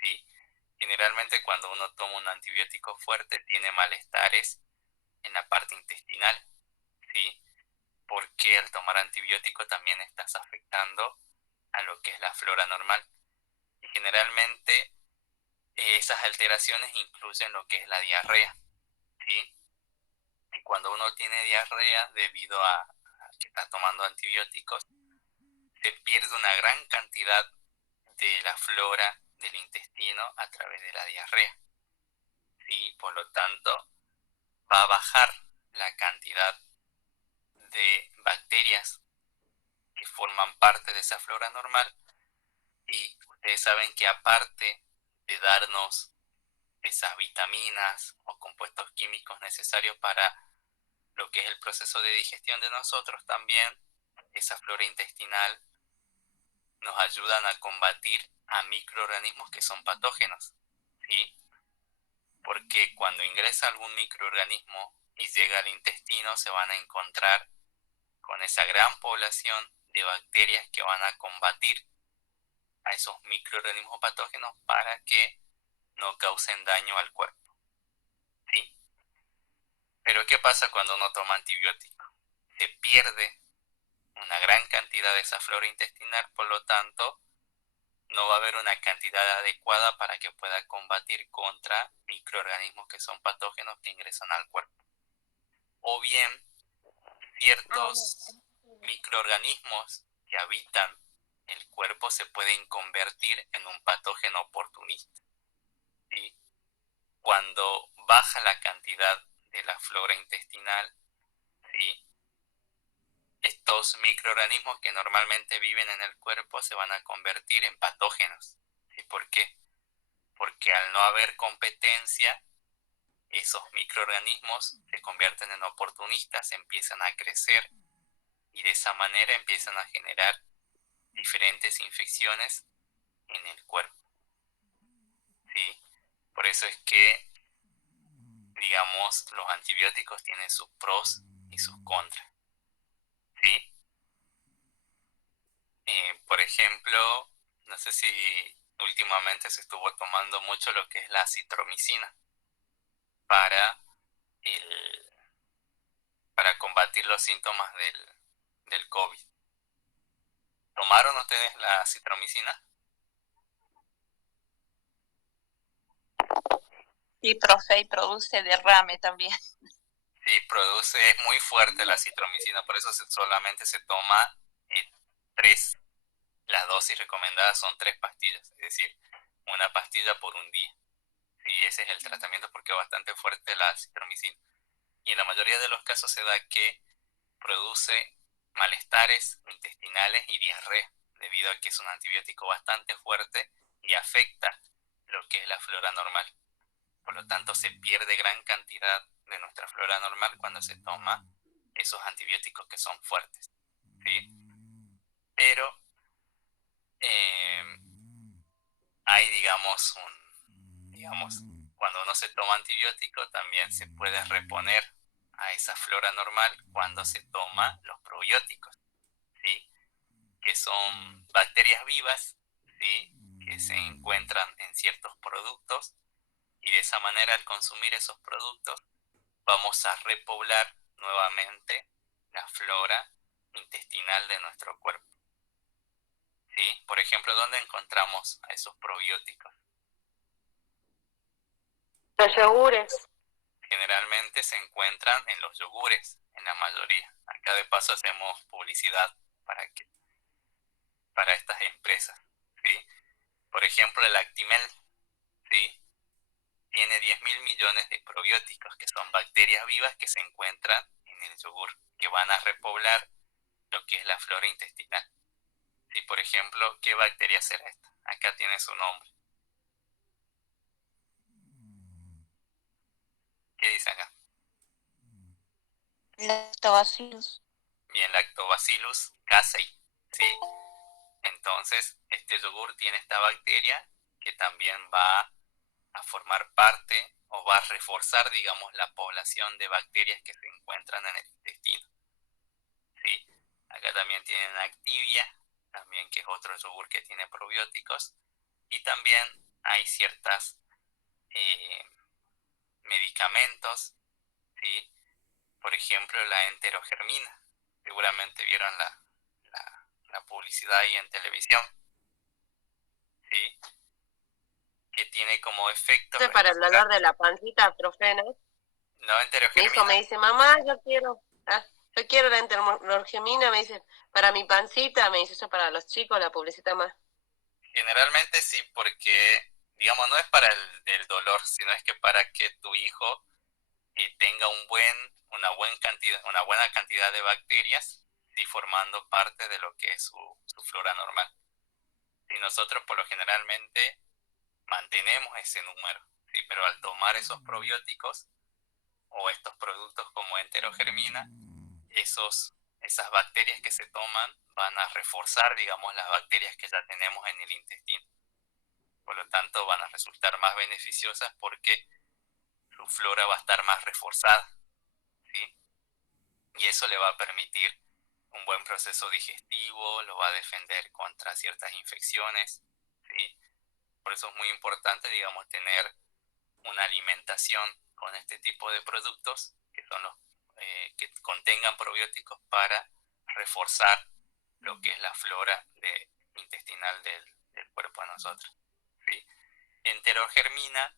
¿sí? Generalmente cuando uno toma un antibiótico fuerte tiene malestares en la parte intestinal, ¿sí? Porque al tomar antibiótico también estás afectando a lo que es la flora normal. Y generalmente esas alteraciones incluyen lo que es la diarrea, ¿sí? Y cuando uno tiene diarrea debido a que está tomando antibióticos, se pierde una gran cantidad de la flora del intestino a través de la diarrea, ¿sí? Por lo tanto, va a bajar la cantidad de bacterias que forman parte de esa flora normal, y ustedes saben que aparte de darnos esas vitaminas o compuestos químicos necesarios para lo que es el proceso de digestión de nosotros, también esa flora intestinal nos ayudan a combatir a microorganismos que son patógenos, ¿sí? Porque cuando ingresa algún microorganismo y llega al intestino, se van a encontrar con esa gran población de bacterias que van a combatir a esos microorganismos patógenos para que no causen daño al cuerpo, ¿sí? Pero ¿qué pasa cuando uno toma antibiótico? Se pierde una gran cantidad de esa flora intestinal, por lo tanto, no va a haber una cantidad adecuada para que pueda combatir contra microorganismos que son patógenos que ingresan al cuerpo. O bien, ciertos microorganismos que habitan el cuerpo se pueden convertir en un patógeno oportunista. ¿Sí? Cuando baja la cantidad de la flora intestinal, ¿sí?, estos microorganismos que normalmente viven en el cuerpo se van a convertir en patógenos. ¿Sí? ¿Por qué? Porque al no haber competencia, esos microorganismos se convierten en oportunistas, empiezan a crecer y de esa manera empiezan a generar diferentes infecciones en el cuerpo. ¿Sí? Por eso es que, digamos, los antibióticos tienen sus pros y sus contras. ¿Sí? Por ejemplo, no sé si últimamente se estuvo tomando mucho lo que es la acitromicina para para combatir los síntomas del COVID. ¿Tomaron ustedes la acitromicina? Sí, profe, y produce derrame también. Sí, produce, es muy fuerte la acitromicina, por eso solamente se toma 3, las dosis recomendadas son 3 pastillas, es decir, una pastilla por un día. Sí, ese es el tratamiento porque es bastante fuerte la acitromicina. Y en la mayoría de los casos se da que produce malestares intestinales y diarrea, debido a que es un antibiótico bastante fuerte y afecta lo que es la flora normal. Por lo tanto, se pierde gran cantidad de nuestra flora normal cuando se toma esos antibióticos que son fuertes. ¿Sí? Pero hay, digamos, cuando uno se toma antibiótico también se puede reponer a esa flora normal cuando se toma los probióticos, ¿sí?, que son bacterias vivas, ¿sí?, que se encuentran en ciertos productos, y de esa manera al consumir esos productos vamos a repoblar nuevamente la flora intestinal de nuestro cuerpo. ¿Sí? Por ejemplo, ¿dónde encontramos a esos probióticos? Los yogures. Generalmente se encuentran en los yogures, en la mayoría. Acá de paso hacemos publicidad para estas empresas, ¿sí? Por ejemplo, el Actimel, ¿sí?, tiene 10.000 millones de probióticos, que son bacterias vivas que se encuentran en el yogur, que van a repoblar lo que es la flora intestinal. ¿Sí? Por ejemplo, ¿qué bacteria será esta? Acá tiene su nombre. ¿Qué dice acá? Lactobacillus. Bien, Lactobacillus casei, ¿sí? Entonces, este yogur tiene esta bacteria que también va a formar parte o va a reforzar, digamos, la población de bacterias que se encuentran en el intestino. ¿Sí? Acá también tienen Activia, también, que es otro yogur que tiene probióticos, y también hay ciertas medicamentos, ¿sí? Por ejemplo, la enterogermina. Seguramente vieron la publicidad ahí en televisión, ¿sí?, que tiene como efecto Para el dolor de la pancita, profe, ¿no? No, Mi enterogermina. hijo me dice, mamá, yo quiero la enterorgemina, me dice, para mi pancita, me dice, eso para los chicos, la publicita más. Generalmente sí, porque, digamos, no es para el dolor, sino es que para que tu hijo tenga una buena cantidad de bacterias, ¿sí?, formando parte de lo que es su flora normal. Y nosotros por lo generalmente mantenemos ese número, ¿sí?, pero al tomar esos probióticos o estos productos como enterogermina, esas bacterias que se toman van a reforzar, digamos, las bacterias que ya tenemos en el intestino. Por lo tanto, van a resultar más beneficiosas porque su flora va a estar más reforzada, ¿sí? Y eso le va a permitir un buen proceso digestivo, lo va a defender contra ciertas infecciones, ¿sí? Por eso es muy importante, digamos, tener una alimentación con este tipo de productos, que son los que contengan probióticos, para reforzar lo que es la flora intestinal del cuerpo de nosotros, ¿sí? Enterogermina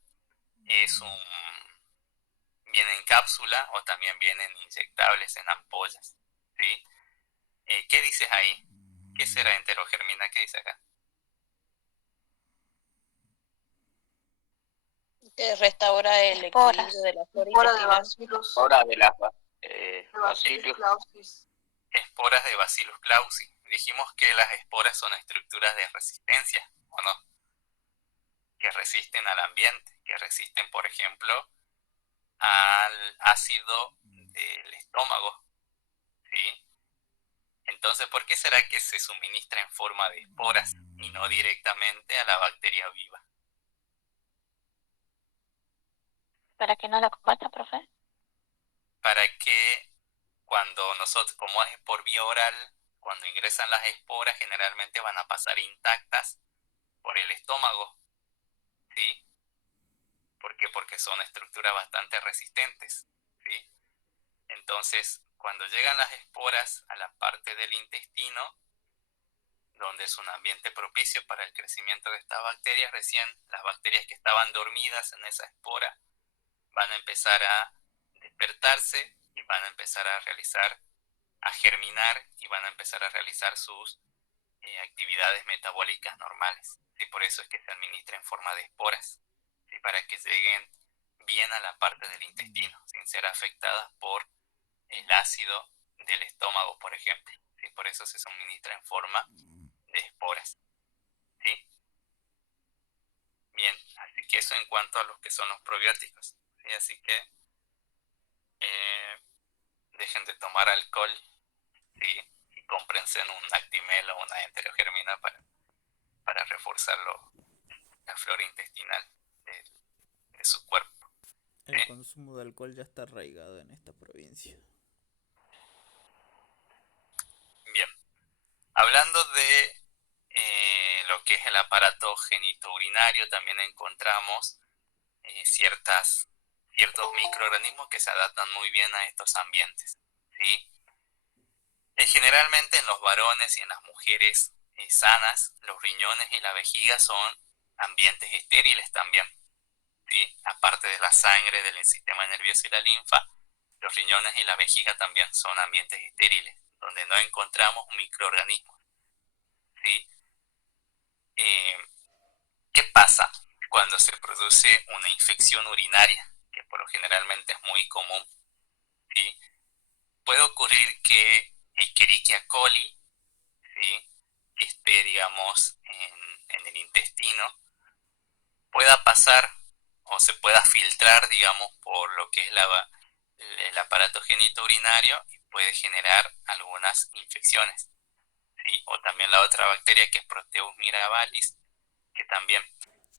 viene en cápsula o también vienen inyectables en ampollas, ¿sí? ¿Qué dices ahí? ¿Qué será enterogermina? ¿Qué dice acá? Que restaura el Esporas. equilibrio de la flora Espora de intestinal. Bacillus. Ahora de las De Bacillus Bacillus. clausis. Esporas de Bacillus clausi. Dijimos que las esporas son estructuras de resistencia, ¿o no? Que resisten al ambiente, que resisten, por ejemplo, al ácido del estómago, ¿sí? Entonces, ¿por qué será que se suministra en forma de esporas y no directamente a la bacteria viva? ¿Para que no la comparta, profe? Para que cuando nosotros, como es por vía oral, cuando ingresan las esporas generalmente van a pasar intactas por el estómago, ¿sí? ¿Por qué? Porque son estructuras bastante resistentes, ¿sí? Entonces, cuando llegan las esporas a la parte del intestino, donde es un ambiente propicio para el crecimiento de estas bacterias, recién las bacterias que estaban dormidas en esa espora van a empezar a despertarse y van a empezar a germinar y van a empezar a realizar sus actividades metabólicas normales. ¿Sí? Por eso es que se administra en forma de esporas, ¿sí? Para que lleguen bien a la parte del intestino, sin ser afectadas por el ácido del estómago, por ejemplo. ¿Sí? Por eso se suministra en forma de esporas. ¿Sí? Bien, así que eso en cuanto a los que son los probióticos. ¿Sí? Así que dejen de tomar alcohol, ¿sí? Y cómprense un Actimel o una enterogermina para reforzar la flora intestinal de su cuerpo. El consumo de alcohol ya está arraigado en esta provincia. Bien, hablando de lo que es el aparato genitourinario, también encontramos ciertos microorganismos que se adaptan muy bien a estos ambientes, ¿sí? Generalmente en los varones y en las mujeres sanas, los riñones y la vejiga son ambientes estériles también, ¿sí? Aparte de la sangre, del sistema nervioso y la linfa, los riñones y la vejiga también son ambientes estériles, donde no encontramos microorganismos, ¿sí? ¿Qué pasa cuando se produce una infección urinaria? Que por lo generalmente es muy común, ¿sí? Puede ocurrir que Escherichia coli, ¿sí? Esté, digamos, en el intestino, pueda pasar o se pueda filtrar, digamos, por lo que es el aparato genitourinario y puede generar algunas infecciones, ¿sí? O también la otra bacteria que es Proteus mirabilis, que también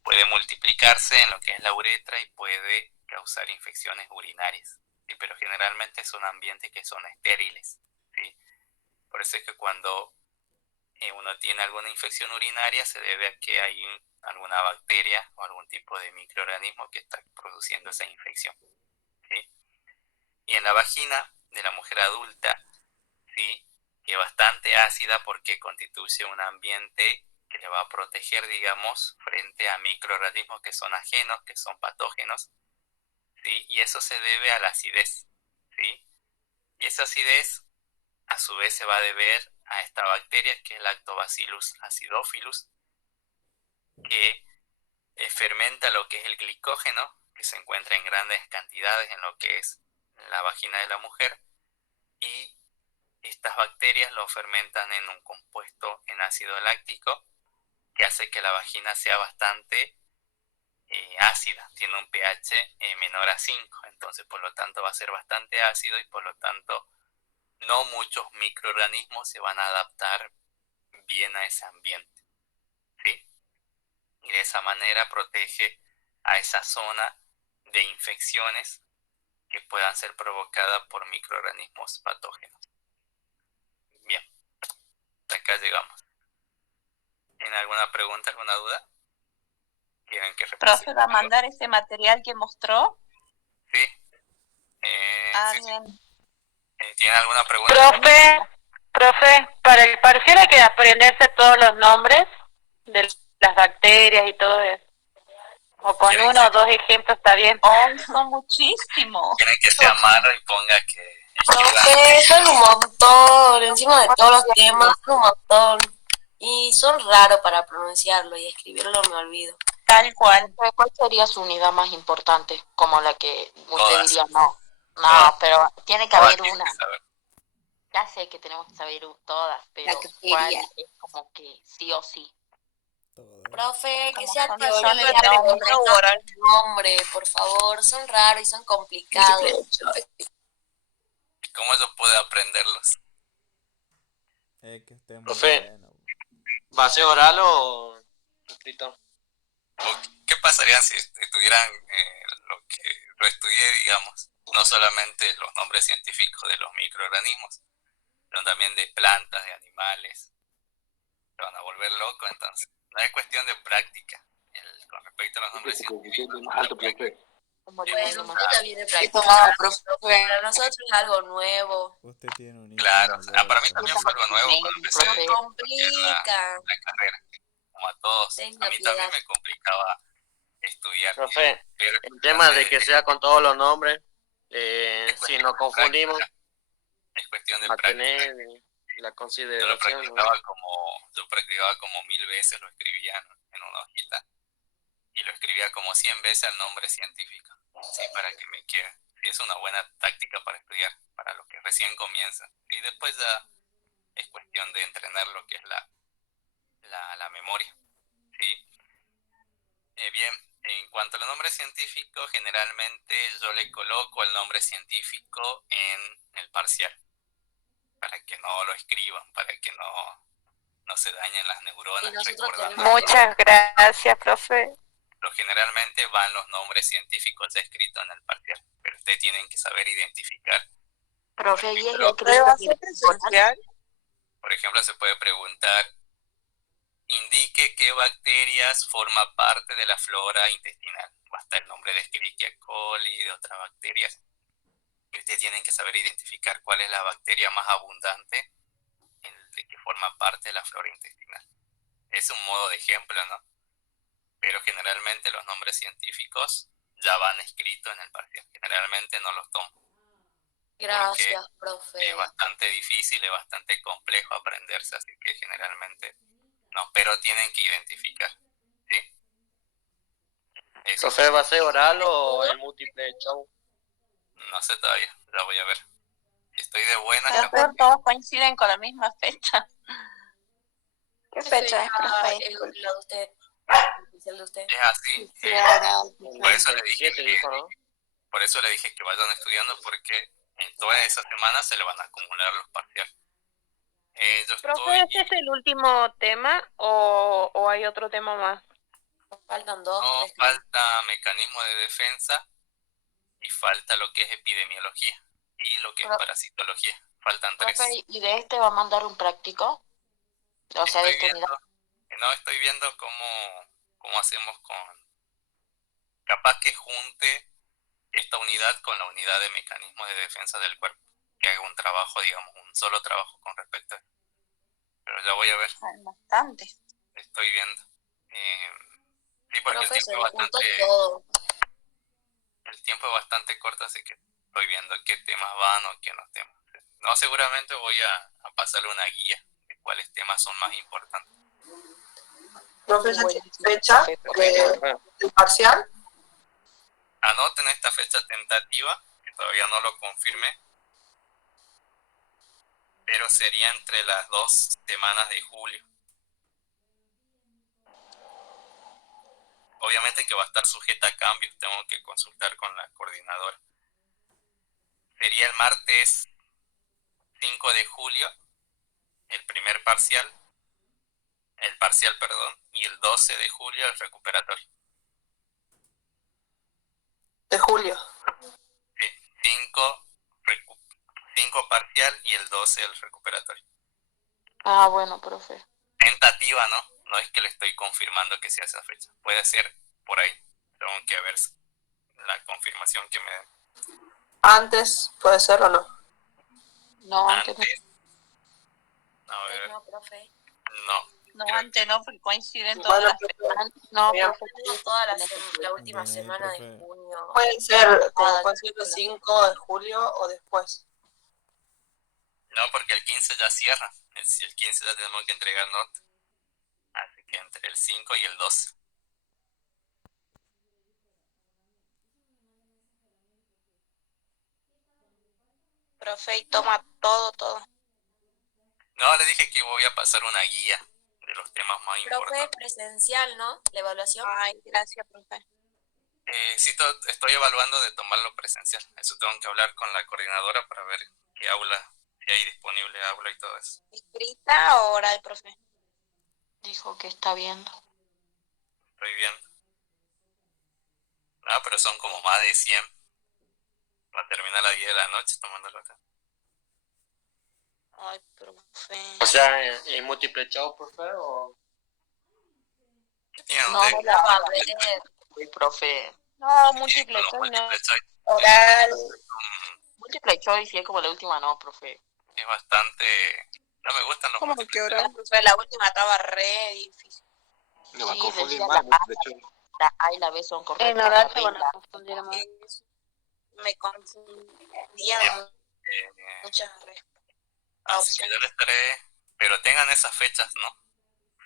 puede multiplicarse en lo que es la uretra y puede causar infecciones urinarias, ¿sí? Pero generalmente son ambientes que son estériles, ¿sí? Por eso es que cuando uno tiene alguna infección urinaria se debe a que hay alguna bacteria o algún tipo de microorganismo que está produciendo esa infección, ¿sí? Y en la vagina de la mujer adulta, ¿sí? Que es bastante ácida porque constituye un ambiente que le va a proteger, digamos, frente a microorganismos que son ajenos, que son patógenos, ¿sí? Y eso se debe a la acidez, ¿sí? Y esa acidez a su vez se va a deber a esta bacteria que es Lactobacillus acidophilus, que fermenta lo que es el glicógeno, que se encuentra en grandes cantidades en lo que es la vagina de la mujer, y estas bacterias lo fermentan en un compuesto en ácido láctico que hace que la vagina sea bastante ácida, tiene un pH menor a 5, entonces por lo tanto va a ser bastante ácido y por lo tanto no muchos microorganismos se van a adaptar bien a ese ambiente, ¿sí? Y de esa manera protege a esa zona de infecciones que puedan ser provocadas por microorganismos patógenos. Bien, hasta acá llegamos. ¿Tienen alguna pregunta, alguna duda? ¿Quieren que repase? ¿Profe va a mandar ese material que mostró? Sí. Sí. Bien. ¿Tienen alguna pregunta? Profe, para el parcial hay que aprenderse todos los nombres de las bacterias y todo eso. O con ¿Quieren uno que- o dos ejemplos está bien. ¡Ay, son muchísimos! quieren que sea malo y ponga que Profe, son un montón, encima de todos los temas, son un montón. Y son raros para pronunciarlo y escribirlo me olvido. Tal cual. ¿Cuál sería su unidad más importante? Como la que usted Todas. diría, no. No, Todas. pero tiene que todas haber tienen una. que saber. Ya sé que tenemos que saber todas, pero La que ¿cuál quería. es como que sí o sí? Todas. Profe, que Como sea son teoría razones de de nombre. nombre, por favor. Son raros y son complicados. ¿Y cómo yo puedo aprenderlos? Que esté muy Profe. bueno. ¿Va a ser oral o escrito? ¿Qué pasaría si estudiaran lo que yo estudié, digamos? No solamente los nombres científicos de los microorganismos, sino también de plantas, de animales. Se van a volver locos, entonces. No es cuestión de práctica. Con respecto a los nombres científicos. Más alto, profe. Bueno, usted ya viene Tomado, practicando. profe. Para nosotros es algo nuevo. Usted tiene un hijo Claro, mayor para mí también. también fue algo nuevo cuando empecé Profe. Se complica. la carrera. Como a todos. Tenga A mí piedad. también me complicaba estudiar. Profe, Pero el tema de que sea con todos los nombres, si nos confundimos, es cuestión de va a práctica. tener la Yo consideración. lo practicaba como 1000 veces, lo escribía en una hojita y lo escribía como 100 veces al nombre científico, sí, para que me quede. Sí, es una buena táctica para estudiar, para los que recién comienzan. Y después ya es cuestión de entrenar lo que es la memoria. Sí. Bien, en cuanto a los nombres científicos, generalmente yo le coloco el nombre científico en el parcial, para que no lo escriban, para que no se dañen las Y neuronas nosotros recordando. tenemos- Muchas gracias, profe. Pero generalmente van los nombres científicos ya escritos en el parcial, pero ustedes tienen que saber identificar. Profe, ¿y es Pero- escrito ¿Va a en ser presencial? Por ejemplo, se puede preguntar, indique qué bacterias forma parte de la flora intestinal. Va a estar el nombre de Escherichia coli, de otras bacterias. Y ustedes tienen que saber identificar cuál es la bacteria más abundante de que forma parte de la flora intestinal. Es un modo de ejemplo, ¿no? Pero generalmente los nombres científicos ya van escritos en el parcial. Generalmente no los tomo. Gracias, profe. Es bastante difícil, es bastante complejo aprenderse, así que generalmente no, pero tienen que identificar, ¿sí? Eso Profe, ¿va a ser oral o en múltiple show? no sé todavía, ya voy a ver. Si estoy de buenas, Pero capaz que- todos coinciden con la misma fecha. ¿Qué fecha es, profe? El de usted. El de usted. es así. Sí, ahora. Por eso le dije 27 dijo, ¿no? Por eso le dije que vayan estudiando, porque en todas esas semanas se le van a acumular los parciales. Yo Profe, estoy, ¿este es el último tema o hay otro tema más? Faltan dos, no tres. creo. falta mecanismo de defensa y falta lo que es epidemiología y lo que es Pero- parasitología. Faltan 3. Profe, ¿y de este va a mandar un práctico? O sea, de Estoy esta unidad. viendo, no, estoy viendo cómo hacemos capaz que junte esta unidad con la unidad de mecanismos de defensa del cuerpo, que haga un trabajo, digamos, un solo trabajo con respecto a esto. Pero ya voy a ver, Bastante. estoy viendo. Sí, porque Profe, se el me juntó tiempo todo. es bastante corto, así que estoy viendo qué temas van o qué no temas. No, seguramente voy a pasarle una guía de cuáles temas son más importantes. ¿Profe, ¿ya Buenísimo, tiene fecha profe. del parcial? Anoten esta fecha tentativa, que todavía no lo confirmé, pero sería entre las 2 semanas de julio. Obviamente que va a estar sujeta a cambios, tengo que consultar con la coordinadora. Sería el martes 5 de julio, el primer parcial, y el 12 de julio el recuperatorio. De julio. Sí, 5 parcial y el 12 el recuperatorio. Ah, bueno, profe. Tentativa, ¿no? No es que le estoy confirmando que sea esa fecha. Puede ser por ahí. Tengo que ver la confirmación que me den. ¿Antes puede ser o no? No, antes no. Antes. A ver, No, profe. no. No, antes no, porque coinciden Bueno, todas las profe, semanas. No, bien. profe, Tenemos toda la Bien última ahí, semana de profe. junio. Puede ser como Ah, puede ser el 5 de julio o después. No, porque el 15 ya cierra. El 15 ya tenemos que entregar nota. Así que entre el 5 y el 12. Profe, y toma todo. No, le dije que voy a pasar una guía de los temas más importantes. presencial, ¿no? La evaluación. Ay, gracias, profe. Sí, estoy evaluando de tomarlo presencial. Eso tengo que hablar con la coordinadora para ver qué aula, si hay disponible aula y todo eso. ¿Escrita o oral, profe? dijo que está viendo. Estoy viendo. No, pero son como más de 100. Va a terminar a las 10 de la noche tomándolo acá. Ay, profe. O sea, ¿en múltiple choice, profe? ¿O? ¿Qué tienen No, ustedes? la Uy, profe. No, ¿Qué tienen múltiple con los choice, no. múltiple choice? Oral. Múltiple choice, y es como la última, no, profe. Es bastante... No me gustan los ¿Cómo múltiples que choice. oral? Profe, la última estaba re difícil. No va a Sí, confundir decía más, múltiple choice. la A y la B son correctas. En oral la se B van y a la confundir más. Me confundían muchas Así que yo les estaré... Pero tengan esas fechas, ¿no?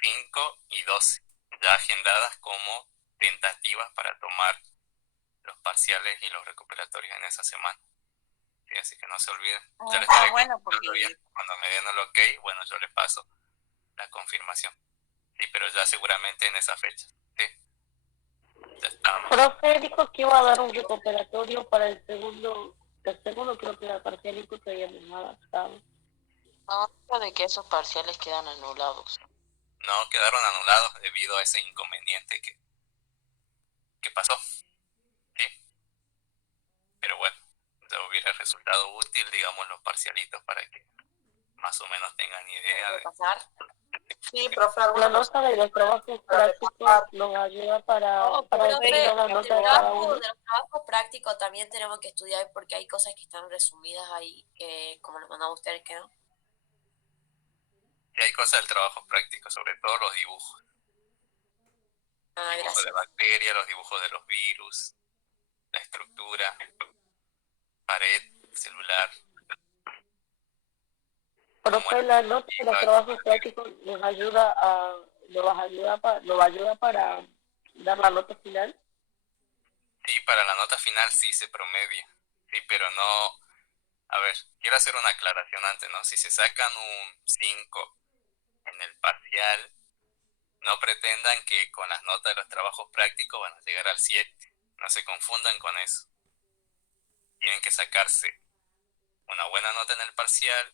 5 y 12. Ya agendadas como tentativas para tomar los parciales y los recuperatorios en esa semana. Sí, así que no se olviden. Ya les estaré bueno, contando bien. Cuando me den el ok, bueno, yo les paso la confirmación. Sí, pero ya seguramente en esa fecha. ¿Sí? Ya estamos. Profe dijo que iba a dar un recuperatorio para el segundo creo que era parcial y que todavía no ha adaptado. No, de que esos parciales quedan anulados. No quedaron anulados debido a ese inconveniente que pasó. ¿Sí? Pero bueno, ya hubiera resultado útil, digamos, los parcialitos para que más o menos tengan idea de... pasar? Sí, profe, La alguna nota de los trabajos prácticos nos ayuda para determinar la nota de cada uno. De los trabajos prácticos también tenemos que estudiar porque hay cosas que están resumidas ahí, como lo mandamos ustedes, que no. Y hay cosas del trabajo práctico, sobre todo los dibujos. Ah, Dibujos de bacterias, los dibujos de los virus, la estructura, pared, celular. Profe, la nota de los trabajos prácticos nos ayuda para dar la nota final. Sí, para la nota final sí se promedia. Sí, pero no... A ver, quiero hacer una aclaración antes, ¿no? Si se sacan un 5 en el parcial, no pretendan que con las notas de los trabajos prácticos van a llegar al 7. No se confundan con eso. Tienen que sacarse una buena nota en el parcial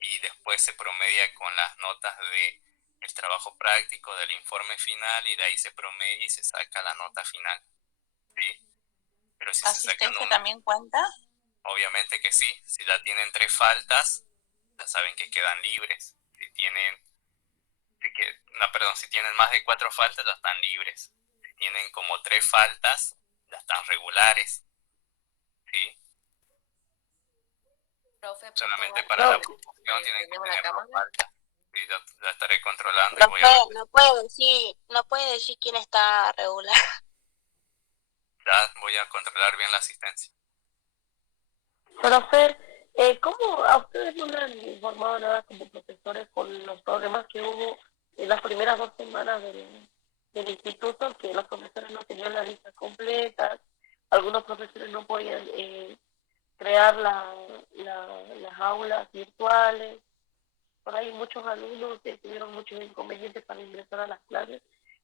y después se promedia con las notas de el trabajo práctico, del informe final, y de ahí se promedia y se saca la nota final. ¿Sí? Pero si se sacan también cuenta? obviamente que sí. Si ya tienen 3 faltas, ya saben que quedan libres. Si tienen si tienen más de 4 faltas, ya están libres. Si tienen como 3 faltas, ya están regulares. ¿Sí? Profe, Solamente para la promoción tienen que tener 2 faltas. Sí, ya estaré controlando y voy a... Profe, no puede decir quién está regular. Ya voy a controlar bien la asistencia. Profe, ¿cómo a ustedes no le han informado nada como profesores con los problemas que hubo en las primeras 2 semanas del instituto, que los profesores no tenían las listas completas, algunos profesores no podían crear las aulas virtuales, por ahí muchos alumnos tuvieron muchos inconvenientes para ingresar a las clases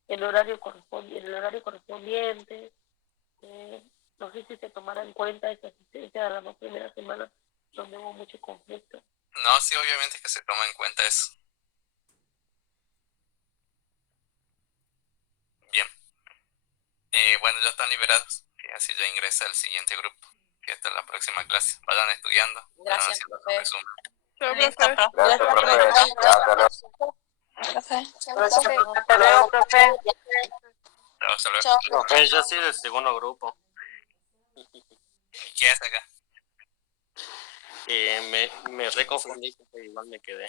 en el horario correspondiente? No sé si se tomará en cuenta esa asistencia de las 2 primeras semanas donde hubo mucho conflicto. No, sí, obviamente que se toma en cuenta eso. Bien. Bueno, ya están liberados. Sí, así ya ingresa el siguiente grupo. Y esta es la próxima clase. Vayan estudiando. Gracias, vayan haciendo profe. resumen. Chao, profe. Gracias, profe. Hasta luego, profe. Hasta luego. Chao. Profe, yo soy del segundo grupo. ¿Y qué hace acá? Me reconfundí porque igual me quedé.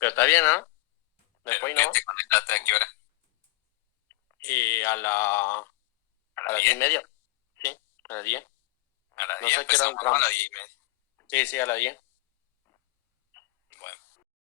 Pero está bien, ¿no? Después ¿Pero no. qué te conectaste a qué hora? A ¿A las las 10 y 10? media. Sí, a las 10. ¿A las No 10 sé qué hora empezamos, no? A entramos. las 10 y media. Sí, a las 10.